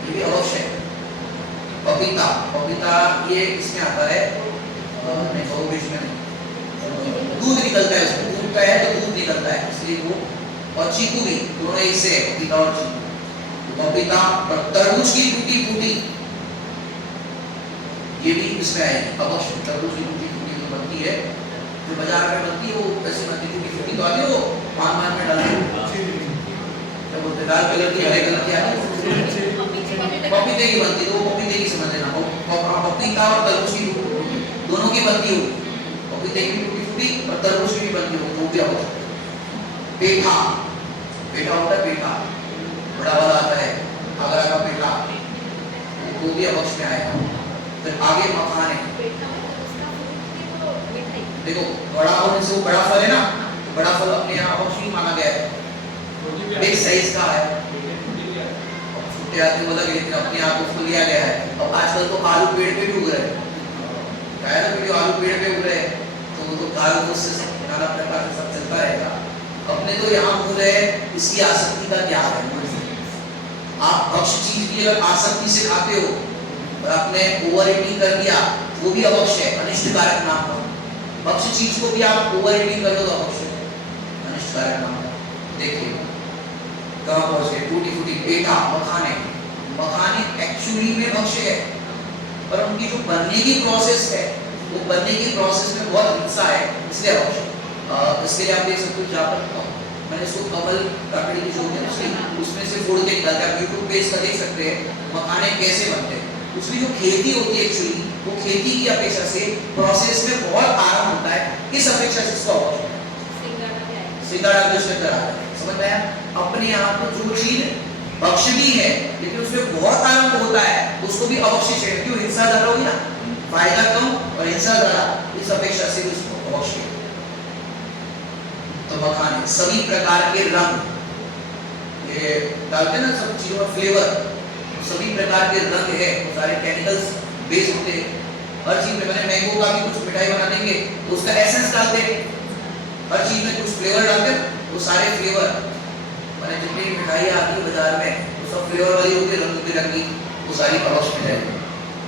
ये भी अवश्य है। पपीता, पपीता ये इसमें आता है, नहीं वो बीच में नहीं, दूध निकलता है उसमें, दूध का है तो दूध निकलता है, इसलिए वो। और चीकू भी, दोनों इससे है, पपीता और चीकू। पपीता और तरबूज की टूटी फूटी, ये भी इसमें आएगी अवश्य। तरबूज की टूटी फूटी जो बनती है, जो बाजार में बनती है, वो कैसे बनती है, टूटी फूटी तो आती है, वो पान में डालते हैं, लाल कलर की, हरे कलर की आती है, पपीते की बनती है, वो पपीते की समझ लेना। पपीता और तरबूज की दोनों की बनती हो, पपीते की टूटी फूटी और तरबूज की भी बनती हो, वो भी आवश्यक। पेठा, पेठा होता है, पेठा बड़ा वाला आता है, आगरा का पेठा, वो भी अवश्य में आएगा। फिर आगे मखाने, देखो बड़ा होने से वो बड़ा फल है ना, बड़ा फल अपने यहाँ अवश्य माना गया है, बिग साइज का है, छोटे आदमी बोला लेकिन अपने आप उसको लिया गया है। अब आजकल तो आलू पेड़ पे भी उग रहे हैं, क्या वीडियो आलू पेड़ पे उग रहे हैं, तो वो तो काल उससे खाना अपने पास सब चलता रहेगा। अपने तो यहाँ मूल है इसकी आसक्ति का त्याग है। आप भक्ष्य चीज की अगर आसक्ति से खाते हो और आपने ओवर ईटिंग कर दिया, वो भी अवश्य है, अनिष्टकारक नाम का। भक्ष्य चीज को भी आप ओवर ईटिंग कर दो तो अवश्य है, अनिष्टकारक नाम का। देखिए कहाँ पहुँच गए, टूटी फूटी, पेठा, मखाने। मखाने एक्चुअली में भक्ष्य है, पर उनकी जो बनने की प्रोसेस है, वो बनने की प्रोसेस में बहुत हिस्सा है, इसलिए अवश्य। इसके लिए आप देख सकते हो, जहाँ पर मैंने इसको कमल काकड़ी की जो है उसमें से फोड़ के निकालते हैं, आप यूट्यूब पे इसका देख सकते हैं मखाने कैसे बनते हैं। उसकी जो खेती होती है एक्चुअली, वो खेती की अपेक्षा से प्रोसेस में बहुत आराम होता है, इस अपेक्षा से इसको सिंगाड़ा भी उसमें करा है। समझ में आया? अपने आप को जो चीज भक्ष्य भी है लेकिन उसमें बहुत आनंद होता है, उसको भी अवश्य चाहिए। क्यों? हिंसा ज्यादा होगी ना, फायदा कम और हिंसा ज्यादा, इस अपेक्षा से उसको अवश्य। तो मखाने सभी प्रकार के रंग, ये ये डालते हैं ना सब चीजों में फ्लेवर, सभी प्रकार के रंग है, वो सारे केमिकल्स बेस्ड होते हैं। हर चीज में, मैंने मैंगो का भी कुछ मिठाई बना देंगे तो उसका एसेंस डालते हैं, हर चीज में कुछ फ्लेवर डालते हैं, वो सारे फ्लेवर, मैंने जितनी मिठाई आती है बाजार में वो सब फ्लेवर वाली होती है, रंग बिरंगी, वो सारी परोस मिठाई।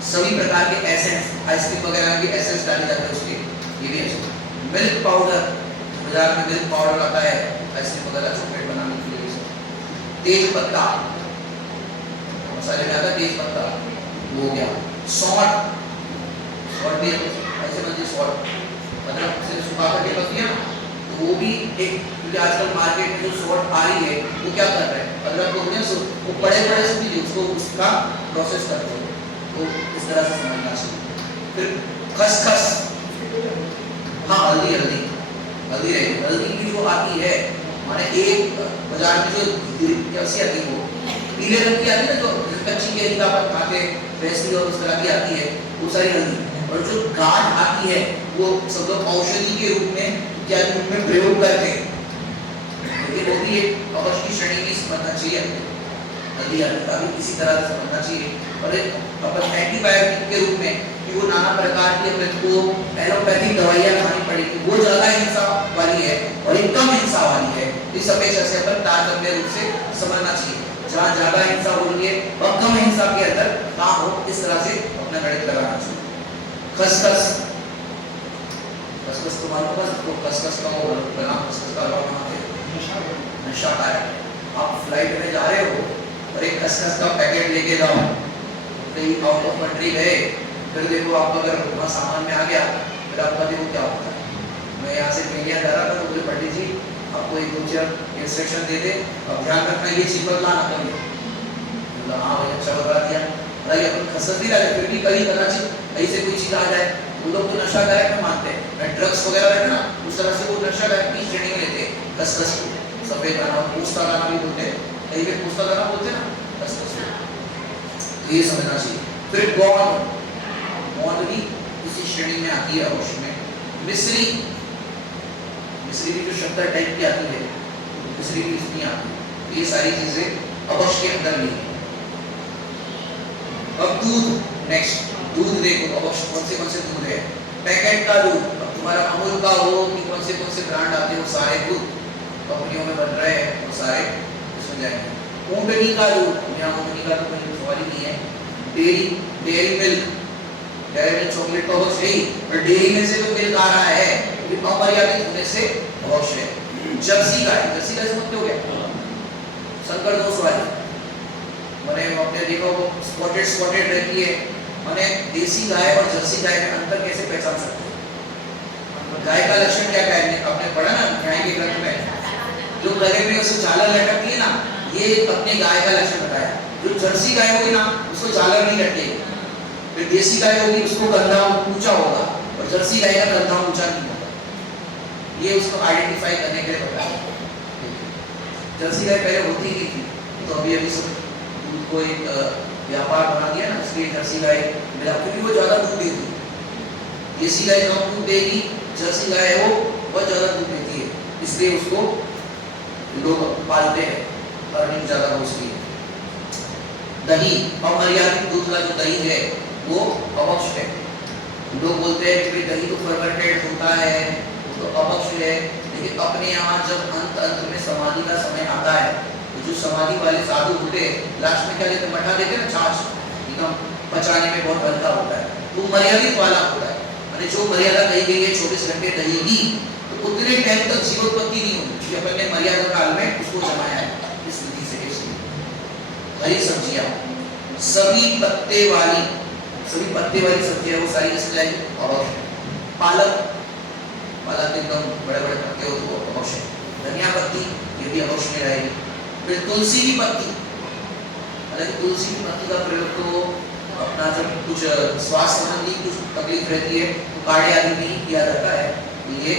सभी प्रकार के एसेंस, आइसक्रीम वगैरह में भी एसेंस डाले जाते हैं उसके, ये भी है। मिल्क पाउडर, बाजार में मिल्क पाउडर आता है आइसक्रीम वगैरह चॉकलेट बनाने के लिए। तेज पत्ता, मसाले में आता है तेज पत्ता, वो हो गया। सॉल्ट, सॉल्ट भी ऐसे बनती है सॉल्ट, अदरक से सुखा करके बनती है ना, तो वो भी एक, क्योंकि आजकल मार्केट में जो सॉल्ट आ रही है वो क्या कर रहे हैं, अदरक को वो बड़े बड़े से भी उसको उसका प्रोसेस करते हैं, तो इस तरह से समझना चाहिए। फिर खसखस, हाँ हल्दी, हल्दी हल्दी रहेगी, हल्दी की जो आती है, माने एक बाजार में जो कैसी आती है, वो पीले रंग की आती है ना, जो कच्ची केरी का अपन खाते वैसी और उस तरह की आती है, वो सारी हल्दी। और जो गांठ आती है वो सब लोग औषधि के रूप में क्या रूप में प्रयोग करते हैं, लेकिन वो भी एक अवश्य की श्रेणी में समझना चाहिए, हल्दी का भी इसी तरह से समझना चाहिए। और एक अपन एंटीबायोटिक के रूप में कि वो नाना प्रकार की अपने को एलोपैथिक दवाइयाँ खानी पड़ेगी, वो ज्यादा हिंसा वाली है और एक कम हिंसा वाली है, इस अपेक्षा से अपन तारतम्य रूप से समझना चाहिए। जहाँ ज्यादा हिंसा हो रही है और कम हिंसा के अंदर काम हो, इस तरह से अपना गणित लगाना चाहिए। खसखस, खसखस तो मालूम है सबको, खसखस का वो नाम, खसखस का नाम है नशा का है। आप फ्लाइट में जा रहे हो और एक खसखस का पैकेट लेके जाओ, कहीं आउट ऑफ कंट्री गए, फिर देखो आप अगर वहाँ सामान में आ गया, फिर आपका देखो क्या होता है। मैं यहाँ से इंडिया जा रहा था तो बोले पंडित जी आपको एक दो चार इंस्ट्रक्शन दे दे, अब ध्यान रखना ये चीज बदलाना करिए। हाँ भाई अच्छा बता दिया, हालांकि अपन खसखस नहीं डाले, फिर भी कहीं कदाचित ऐसे कोई चीज आ जाए, वो लोग तो नशा गायक में मानते हैं, ड्रग्स वगैरह रहते ना, उस तरह से वो नशा गायक की श्रेणी में लेते हैं खसखस को। सफेद दाना, पूछता दाना भी बोलते हैं, कहीं पे पूछता दाना बोलते हैं ना खसखस को, ये समझना चाहिए। फिर गौंद, गौंद भी इसी श्रेणी में आती है अवश्य में। मिश्री, मिश्री भी जो शक्कर टाइप की आती है, मिश्री भी इसमें आती है, ये सारी चीजें अवश्य के अंदर नहीं है। अब दूध, नेक्स्ट दूध देखो अवश्य कौन से दूध है, पैकेट का दूध, अब तुम्हारा अमूल का हो कि कौन से ब्रांड आते हैं, वो सारे दूध कंपनियों में बन रहे हैं, वो सारे इसमें जाएंगे। ऊँटनी का दूध, यहाँ ऊँटनी का तो कोई सवाल ही नहीं है। Dairy milk, dairy milk chocolate तो अवश्य ही, और डेयरी में से जो मिल्क आ रहा है वो अमर्यादित होने से अवश्य है। जर्सी गाय, जर्सी गाय समझते हो क्या, संकर दोष वाली, मैंने आपने देखा वो स्पॉटेड रहती है, मैंने देसी गाय और जर्सी गाय में अंतर कैसे पहचान सकते हैं? गाय का लक्षण क्या है, आपने पढ़ा ना न्याय के ग्रंथ में, जो गले में उसे झालर लटकती है ना, ये अपने गाय का लक्षण बताया। जो जर्सी गाय होगी ना उसको झालर नहीं लटकेगी, फिर देसी गाय होगी उसको कंधा ऊंचा होगा, और जर्सी गाय का कंधा ऊंचा नहीं होगा, ये उसको आइडेंटिफाई करने के लिए बताया। जर्सी गाय पहले होती ही थी, तो अभी सब दूध को एक व्यापार बना दिया ना, इसलिए जर्सी गाय मिला, क्योंकि वो ज्यादा दूध देती है। देसी गाय कम दूध देगी, जर्सी गाय है वो बहुत ज्यादा दूध देती है, इसलिए उसको लोग पालते हैं, अर्निंग ज्यादा हो उसकी। दही, अमर्यादित दूध का जो दही है वो अवक्ष है। लोग बोलते हैं कि दही तो फर्मेंटेड होता है, तो अवक्ष है, लेकिन अपने यहाँ जब अंत में समाधि का समय आता है, तो जो समाधि वाले साधु होते हैं लास्ट में क्या देते, मठा देते ना, छाछ एकदम पचाने में बहुत हल्का होता है, वो मर्यादित वाला होता है, मैंने जो मर्यादा कही गई है 24 घंटे दही, तो उतने टाइम तक जीवोत्पत्ति नहीं होगी, अपन ने मर्यादा काल में उसको जमाया है इस विधि से। हरी सब्जियां, सभी पत्ते वाली सब्जियां वो सारी कैसे जाएगी, अवश्य। पालक, पालक एकदम बड़े बड़े पत्ते हो तो अवश्य। धनिया पत्ती ये भी अवश्य में रहेगी। फिर तुलसी की पत्ती, हालांकि तुलसी की पत्ती का प्रयोग तो अपना जब कुछ स्वास्थ्य संबंधी कुछ तकलीफ रहती है तो काढ़े आदि में ही किया जाता है, तो ये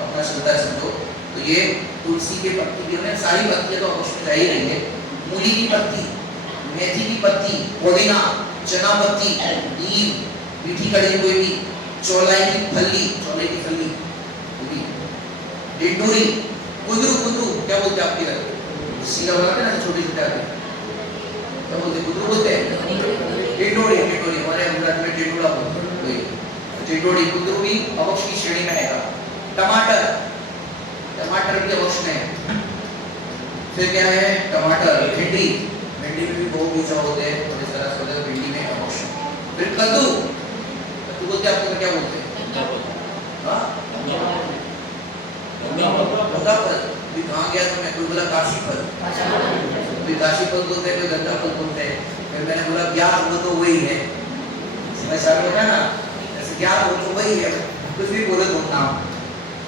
अपना चलता है समझो। तो ये तुलसी के पत्ती जो है, सारी पत्तियां तो अवश्य में जा ही रही है। मूली की पत्ती, मेथी की पत्ती, पुदीना, चना पत्ती, नीम, मीठी कड़ी गोभी, चौलाई की फली, ढिंडोरी, कुंदरू क्या बोलते हैं आपके घर, सीधा बनाते हैं ना, छोटे छोटे आते हैं, तो बोलते कुतरू बोलते हैं, टिंडोड़ी, टिंडोड़ी हमारे गुजरात में टिंडोड़ा बोलते हैं, वही टिंडोड़ी। कुतरू भी अपक्ष की श्रेणी में आएगा। टमाटर, टमाटर भी अपक्ष में है। फिर क्या है, टमाटर, भिंडी, भिंडी में भी बहुभुजा होते हैं, और इस तरह से होते हैं, भिंडी में अपक्ष। फिर कद्दू, कद्दू बोलते हैं, आपको क्या बोलते हैं? हाँ, गंगा फल भी कहाँ गया तो मैं कोई बोला काशी फल, कोई काशी फल बोलते हैं, कोई गंगा फल बोलते हैं। फिर मैंने बोला क्या, वो तो वही है, मैं सर बोला ना, ऐसे क्या, वो तो वही है, कुछ भी बोले तो नाम।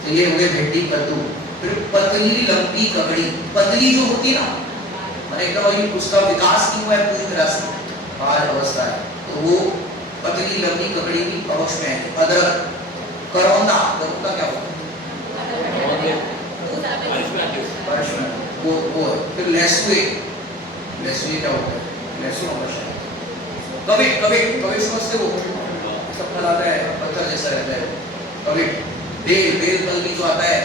तो ये हो गए भिंडी, कद्दू। फिर पतली लंबी ककड़ी, पतली जो होती है ना, मैंने एकदम उसका विकास नहीं हुआ है पूरी तरह से, बाल अवस्था है, तो वो पतली लंबी ककड़ी भी अवश्य में है। अदरक, करौंदा, करौंदा क्या होता है? वो फिर लहसुए, लहसुए क्या होता है? लहसुन अवश्य है। कविट, कविट, कविट समझते हो? सब फल आता है, पत्थर जैसा रहता है, कविट। बेल, बेल फल भी जो आता है,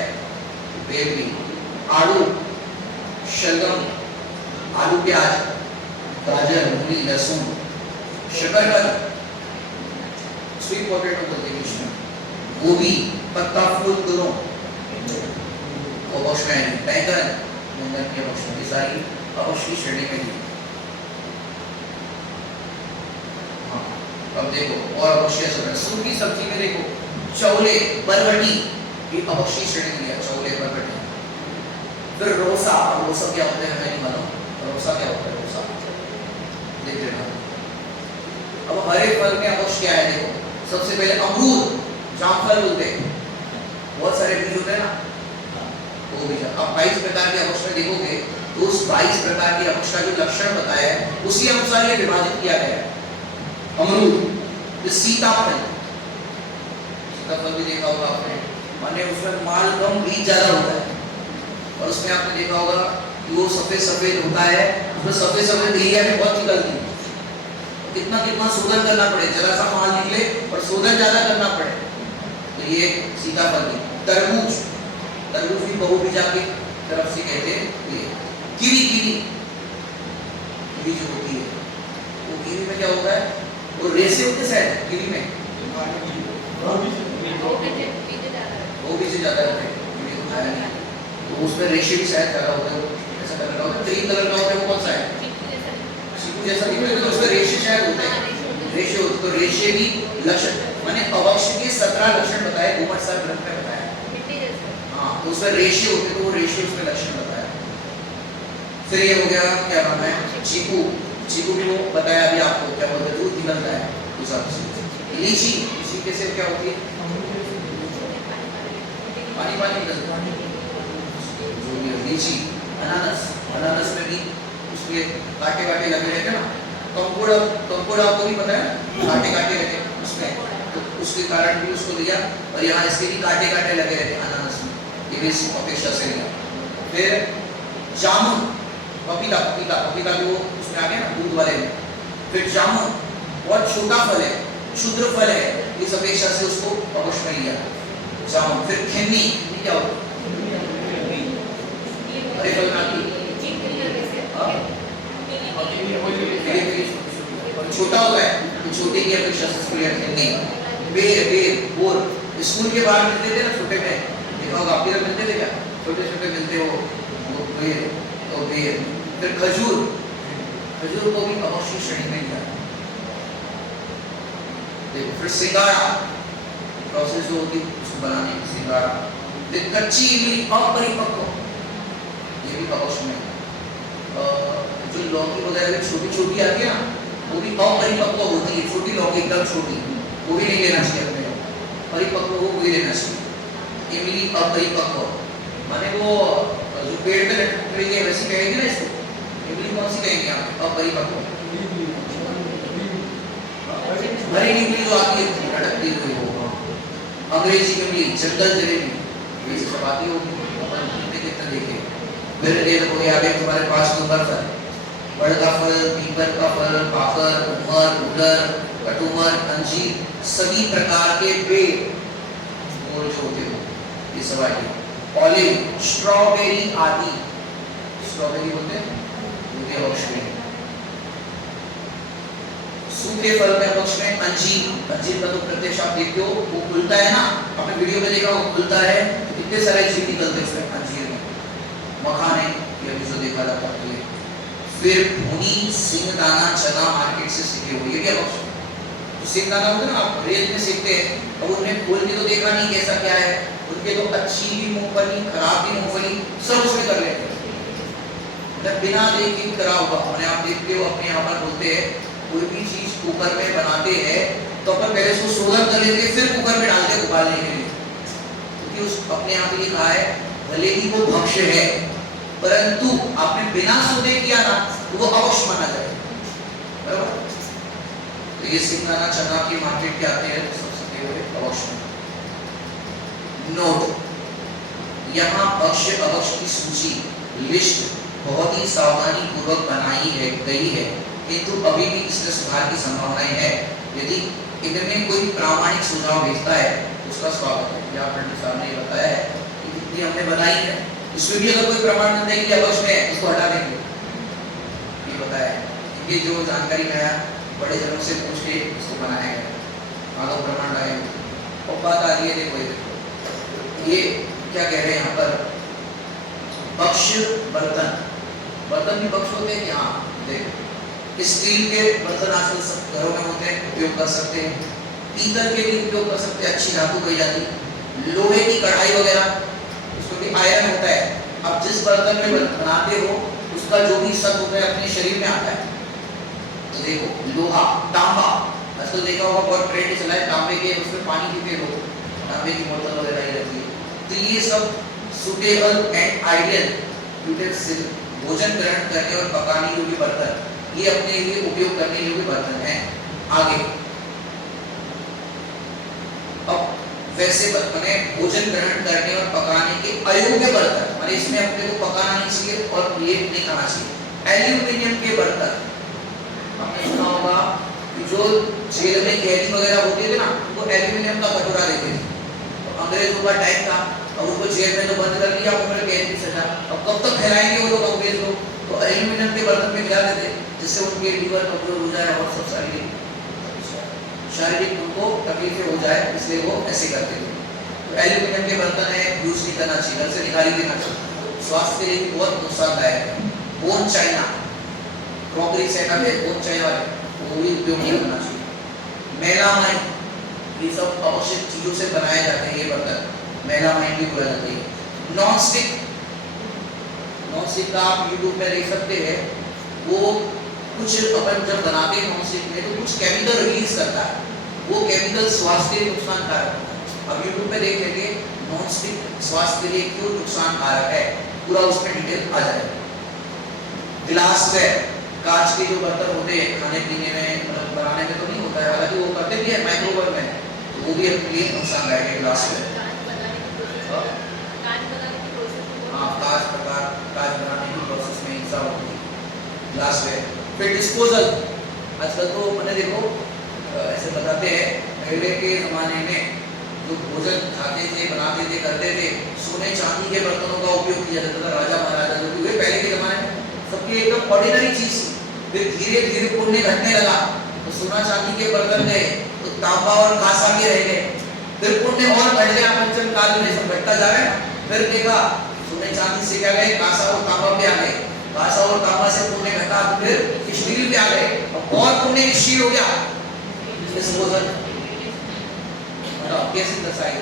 बेल भी। आलू, शलगम, आलू प्याज, गाजर, मूली, लहसुन। शकरकंद, स्वीट पोटैटो बोलते हैं इसमें। गोभी, पत्ता फूल दोनों अवश्य में है। बैंगन, बैंगन की अवश्य में, सारी अवश्य की श्रेणी में है। हाँ, अब देखो और अवश्य सब सूखी सब्जी में देखो, चौले, बरबटी, ये अवश्य श्रेणी में है, चौले, बरबटी। फिर रोसा, रोसा क्या होता है नहीं मालूम, रोसा क्या होता है? रोसा देख लेना। अब हरे फल में अवश्य क्या है देखो, सबसे पहले अमरूद, जामफल बोलते हैं, बहुत सारे बीज होते हैं ना, वो बीज। अब 22 प्रकार के अवश्य में देखोगे तो उस 22 प्रकार के अवश्य का जो लक्षण बताया है उसी अनुसार ये विभाजित किया गया है। अमरूद, सीताफल, सीताफल भी देखा होगा आपने, माने उसमें माल कम बीज ज्यादा होता है, और उसमें आपने देखा होगा कि वो सफेद सफेद होता है, उसमें सफेद सफेद एरिया में बहुत निकलती है, कितना कितना शोधन करना पड़े, जरा सा माल निकले और शोधन ज्यादा करना पड़े, तो ये सीताफल की। तरबूज, तरबूज भी बहुबीजा की तरफ से कहते हैं। ये कीवी, कीवी, कीवी जो होती है, वो कीवी में क्या होता है, वो रेसे होते शायद कीवी में, वो बीजे ज्यादा रहते हैं, तो उसमें रेशे भी शायद ज्यादा होते हैं, ऐसा कलर का होता है, ग्रीन कलर का होता है, वो कौन सा है? चीकू जैसा दिखता है, तो उसमें रेशे शायद होते हैं, रेशे होते, तो रेशे भी लक्षण, माने अवश्य के 17 लक्षण बताए, घुमट सर ग्रंथ में बताया। हाँ, तो उसमें रेशे होते, तो वो रेशे उसमें लक्षण बताया। फिर ये हो गया क्या नाम है, चीकू, चीकू भी वो बताया अभी आपको, क्या बोलते हैं, दूध निकलता है दूसरा से। लीची, लीची कैसे क्या होती है, पानी पानी निकलता है, लीची। अनानास, अनानास में भी उसके कांटे कांटे लगे रहते हैं ना, कंकोड़ा, कंकोड़ा आपको भी पता है, कांटे कांटे रहते हैं उसमें, तो उसके कारण भी उसको लिया, और यहाँ इसके भी कांटे कांटे लगे रहते हैं अनानास में, ये भी इस अपेक्षा से लिया। फिर जामुन, पपीता, पपीता, पपीता भी वो उसमें आ गया ना दूध वाले में। फिर जामुन बहुत छोटा फल है, क्षुद्र फल है, इस अपेक्षा से उसको अवश्य में लिया जामुन। फिर खैनी, क्या होता है, हरे फल में आती, छोटा होता है, तो छोटे की अपेक्षा से खैनी। बेर, बेर, बोर, स्कूल के बाहर मिलते थे ना छोटे में, देखा होगा आपके इधर मिलते थे क्या, छोटे छोटे मिलते हो, वो बेर, तो बेर। फिर खजूर, खजूर को भी अवश्य श्रेणी में लिया। देखो फिर सिंगाड़ा, प्रोसेस जो होती है उसको बनाने की, सिंगाड़ा। फिर कच्ची इमली अपरिपक्व, ये भी अवश्य में। जो लौकी वगैरह छोटी छोटी आती है ना, वो भी अपरिपक्व होती है, छोटी लौकी एकदम छोटी, वो भी नहीं लेना चाहिए अपने, परिपक्व हो वही लेना चाहिए। इमली अपरिपक्व, माने वो जो पेड़ पे लटक रही है वैसी कहेंगे ना इसको, इमली कौन सी कहेंगे आप? अपरिपक्व, हरी इमली जो आती है लटकती हुई, वो अंग्रेजी इमली, जंगल जलेबी, ये चपाती होगी, कितना देखे। फिर देखो ये आगे तुम्हारे पास नंबर फल, बड़ का फल, पीपल का फल, पाकर, उमर, उडर, कटुमर, अंजीर, सभी प्रकार के पेड़ जो होते हो ये सब आएंगे। ऑलिव, स्ट्रॉबेरी आदि, स्ट्रॉबेरी बोलते हैं, ये अवक्ष में। सूखे फल में अवक्ष में अंजीर, अंजीर का तो प्रत्यक्ष आप देखते हो, वो खुलता है ना, आपने वीडियो में देखा वो खुलता है, तो कितने सारे जीव निकलते हैं उसमें अंजीर में। मखाने, ये अभी जो देखा जाता है। फिर भुनी सिंगदाना चना मार्केट से सीखे हुए, ये भी अवक्ष। तो सिंगदाना होता है ना, आप रेत में सीखते हैं, अब उन्हें खोल के तो देखा नहीं कैसा क्या है, उनके तो अच्छी भी मूंगफली, खराब भी मूंगफली, सब उसमें कर लेते हैं, मतलब बिना देखे करा हुआ। मैंने आप देखते हो अपने यहाँ पर बोलते हैं कोई भी चीज कुकर में बनाते हैं तो अपन पहले उसको सोलर कर लेते हैं, फिर कुकर में डालते हैं उबालने के लिए, क्योंकि उस अपने यहाँ पे लिखा है भले ही वो भक्ष्य है, परंतु आपने बिना सोते किया ना तो वो अवश्य माना जाए, बराबर। तो ये सिंगदाना चना की मार्केट के आते हैं सबसे हुए अवश्य। नोट, यहाँ भक्ष्य अवक्ष की सूची लिस्ट बहुत ही सावधानी पूर्वक बनाई है गई है, किंतु अभी भी इसमें सुधार की संभावनाएं है। यदि इनमें कोई प्रामाणिक सुझाव भेजता है उसका स्वागत है। यह पंडित साहब ने बताया है कि जितनी हमने बनाई है इसमें भी अगर कोई प्रमाण मिलता है कि अवक्ष में है उसको हटा देंगे, ये बताया है। ये जो जानकारी है बड़े जनों से पूछ के इसको बनाया गया, आगे प्रमाण लाए। और बात आ रही है, देखो ये क्या कह रहे हैं यहाँ पर, भक्ष्य बर्तन, बर्तन भी भक्ष्य होते हैं। यहाँ देखो स्टील के बर्तन आजकल सब घरों में होते हैं, उपयोग कर सकते हैं, पीतल के भी उपयोग कर सकते हैं, अच्छी धातु कही जाती है, लोहे की कढ़ाई वगैरह उसमें भी आयरन होता है। अब जिस बर्तन में बनाते हो उसका जो भी सत होता है अपने शरीर में आता है। तो देखो लोहा, तांबा, आजकल देखा होगा बहुत ट्रेंड चला है तांबे के, उसमें पानी पीते लोग, तांबे की बोतल वगैरह ही रहती है। तो ये सब सुटेबल एंड आइडियल यूटेंसिल, भोजन ग्रहण करने और पकाने योग्य बर्तन, ये अपने लिए उपयोग करने योग्य बर्तन है। आगे अब वैसे बर्तन भोजन ग्रहण करने और पकाने के अयोग्य बर्तन, माने इसमें अपने को पकाना नहीं चाहिए और ये नहीं खाना चाहिए। एल्यूमिनियम के बर्तन, आपने सुना होगा जो जेल में कैदी वगैरह होते थे ना, उनको एल्यूमिनियम का कटोरा देते थे, तो अंग्रेजों का टाइम था, अब उनको जेल में तो बंद कर दिया, उम्र कैद की सजा, अब कब तक खिलाएंगे वो लोग अंग्रेज लोग, तो एल्यूमिनियम के बर्तन में खिला देते जिससे उनके लीवर कमजोर हो जाए और सब शारीरिक उनको तकलीफें हो जाए, इसलिए वो ऐसे करते थे। तो एल्यूमिनियम के बर्तन है यूज नहीं करना चाहिए, घर से निकाल ही देना चाहिए, स्वास्थ्य के लिए भी बहुत नुकसानदायक है। बोन चाइना क्रॉकरी सेटअप है, बोन चाइना वाले वो भी उपयोग नहीं करना चाहिए। मेलामाइन, ये सब आवश्यक चीजों से बनाए जाते हैं ये बर्तन, मेलामाइन भी बोला जाता है। नॉन स्टिक, नॉन स्टिक का आप यूट्यूब में देख सकते हैं, वो कुछ अपन जब बनाते हैं नॉन स्टिक में तो कुछ केमिकल रिलीज करता है, वो केमिकल स्वास्थ्य के लिए नुकसानकारक होता है। अब यूट्यूब पे देख लेंगे नॉन स्टिक स्वास्थ्य के लिए क्यों नुकसानकारक है, पूरा उसमें डिटेल आ जाएगा। गिलासवेयर, कांच के जो बर्तन होते हैं खाने पीने में, मतलब बनाने में तो नहीं होता है, हालांकि वो करते भी है माइक्रोवेव में, तो वो भी अपने लिए नुकसानदायक है। गिलासवेयर, हाँ कांच प्रकार, कांच बनाने की प्रोसेस में हिस्सा होती है ग्लासवेयर। फिर डिस्पोजल, आजकल तो मैंने देखो ऐसे बताते हैं पहले के जमाने में जो भोजन खाते थे, बनाते थे, करते थे, सोने चांदी के बर्तनों का उपयोग किया जाता था। राजा महाराजा जो हुए पहले के जमाने में सबकी एकदम ऑर्डिनरी चीज थी, फिर धीरे धीरे पुण्य घटने लगा तो सोना चांदी के बर्तन गए तो तांबा और कांसा के रह गए, फिर पुण्य और घट गया, पंचम काल में सब घटता जा रहा है। फिर देखा सोने चांदी से क्या गए, कांसा और तांबा पे आ गए, कांसा और तांबा से पुण्य घटा तो फिर स्टील पे आ गए, और पुण्य स्टील हो गया। डिस्पोजल कैसे दर्शाएंगे,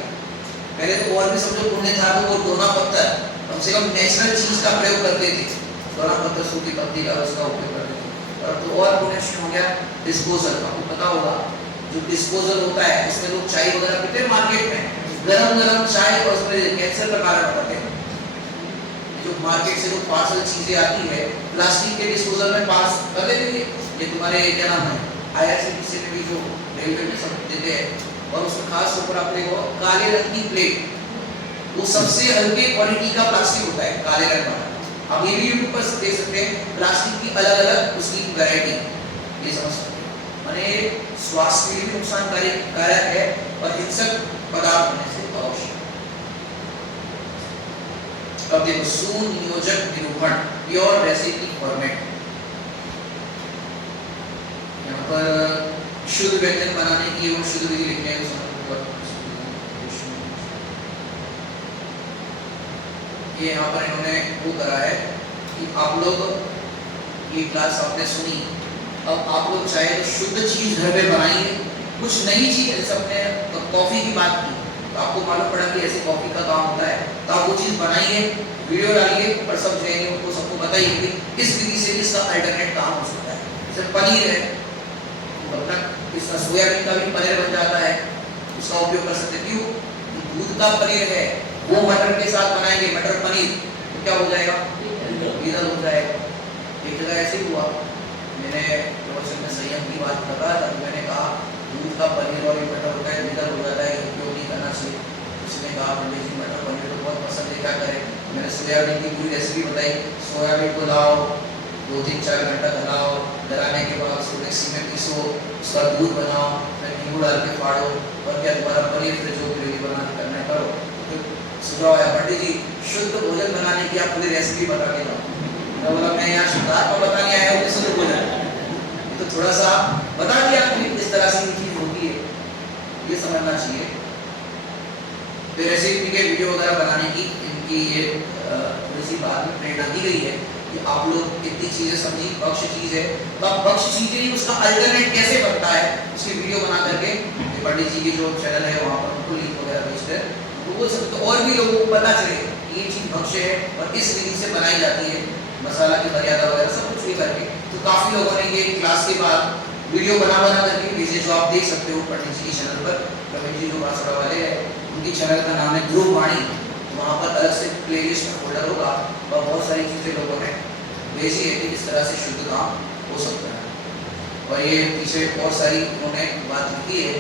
पहले तो और भी समझो पुण्य था तो वो दोना पत्थर, कम से कम नेचुरल चीज का प्रयोग करते थे, दोना पत्थर सूखी पत्ती का उसका उपयोग करते थे। और तो और पुण्य हो गया डिस्पोजल, आपको पता होगा जो डिस्पोजल होता है उसमें लोग चाय वगैरह पीते हैं मार्केट में, गरम गरम चाय और उसमें कैंसर का कारण बताते हैं। जो मार्केट से जो पार्सल चीजें आती है प्लास्टिक के डिस्पोजल में पास कर देते थे, ये तुम्हारे क्या नाम है IRCTC में भी जो रेलवे में सब देते हैं, और उसमें खास ऊपर आप देखो काले रंग की प्लेट, वो सबसे हल्के क्वालिटी का प्लास्टिक होता है काले रंग का। आप ये भी यूट्यूब पर देख सकते हैं प्लास्टिक की अलग अलग उसकी वैरायटी, ये समझ सकते हैं। माने स्वास्थ्य के लिए भी नुकसानकारक है और हिंसक पदार्थ होने से अवश्य। अब देखो सुनियोजक निरूपण, प्योर रेसिपी फॉर्मेट। यहाँ पर शुद्ध व्यंजन बनाने की और शुद्ध विधि लिखने का ये यहाँ पर इन्होंने वो करा है कि आप लोग ये क्लास आपने सुनी, अब आप लोग चाहे तो शुद्ध चीज घर पे बनाइए, कुछ नई चीज, जैसे अपने कॉफी की बात की तो आपको मालूम पड़ा कि ऐसे कॉफी का काम होता है, तो आप वो चीज बनाइए, वीडियो डालिए और सब जाएंगे उनको सबको बताइए कि इस विधि से इसका अल्टरनेट काम हो सकता है। जैसे पनीर है, अपना इसका सोयाबीन का भी पनीर बन जाता है, उसका उपयोग कर सकते हैं। क्यों? दूध का पनीर है वो मटर के साथ बनाएंगे, मटर पनीर, तो क्या हो जाएगा? विदल हो जाएगा। एक जगह ऐसे ही हुआ, मैंने प्रवचन में संयम की बात कर रहा था, तो मैंने कहा दूध का पनीर और ये मटर होता है, विदल हो जाता है, उपयोग नहीं करना चाहिए। उसने कहा पंडित जी मटर पनीर तो बहुत पसंद है, क्या करें? मैंने सोयाबीन की पूरी रेसिपी बताई। सोयाबीन को लाओ, 2-3-4 घंटा गलाओ, गलाने के बाद उसको मिक्सी में पीसो, उसका दूध बनाओ, फिर नींबू डाल के फाड़ो और क्या दोबारा पनीर फिर जो ग्रेवी बनाना करना करो। तो सुझाव आया पंडित जी शुद्ध भोजन बनाने की आप पूरी रेसिपी बता के जाओ। मैं बोला मैं यहाँ शुद्धात्मा बताने आया हूँ शुद्ध भोजन, तो थोड़ा सा बता दिया आपने इस तरह से ये चीज होती है, ये समझना चाहिए। तो रेसिपी के वीडियो वगैरह बनाने की इनकी ये थोड़ी सी बात में प्रेरणा दी गई है कि आप लोग इतनी चीजें समझी, भक्ष्य चीज है तो आप भक्ष्य चीजें ही उसका अल्टरनेट कैसे बनता है उसकी वीडियो बना करके पंडित जी की जो चैनल है वहाँ पर उनको लिंक वगैरह भेजते हैं, तो वो सब तो और भी लोगों को पता चले ये चीज भक्ष्य है और इस विधि से बनाई जाती है, मसाला की मर्यादा वगैरह सब कुछ ये करके। तो काफी लोगों ने ये क्लास के बाद वीडियो बना करके भेजे, जो आप देख सकते हो पंडित जी की चैनल पर। पंडित जी जो बांसवाड़ा वाले हैं उनकी चैनल का नाम है ध्रुव वाणी, वहाँ पर अलग से प्लेलिस्ट में फोल्डर होगा और बहुत सारी चीज़ें लोगों ने भेजी है कि इस तरह से शुद्ध काम हो सकता है। और ये पीछे बहुत सारी उन्होंने बात लिखी है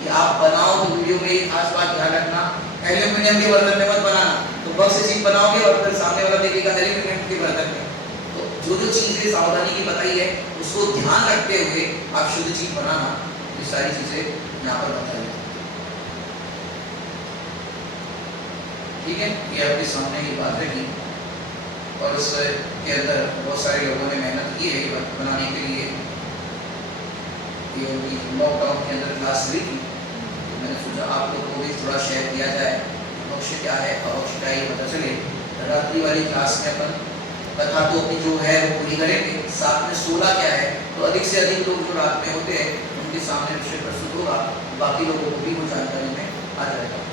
कि आप बनाओ तो वीडियो में एक खास बात ध्यान रखना, एल्यूमिनियम के बर्तन में मत बनाना, तो बक्स चीज बनाओगे और फिर सामने वाला देखेगा एल्यूमिनियम के बर्तन में। तो जो जो चीज़ें सावधानी की बताई है उसको ध्यान रखते हुए आप शुद्ध चीज बनाना, ये सारी चीज़ें यहाँ पर बताई है। ठीक है, ये आपके सामने ये बात रखी और उसके अंदर बहुत सारे लोगों ने मेहनत की है बनाने के लिए। ये लॉकडाउन के अंदर क्लास ली थी, तो मैंने सोचा आप लोग को भी थोड़ा शेयर किया जाए, भक्ष्य क्या है अभक्ष्य क्या है पता चले। रात्रि वाली क्लास में अपन कथा तो अपनी जो है वो पूरी करेंगे, साथ में 16 क्या है तो अधिक से अधिक लोग जो रात में होते हैं उनके सामने विषय प्रस्तुत होगा, बाकी लोगों को भी वो जानकारी में आ जाएगा।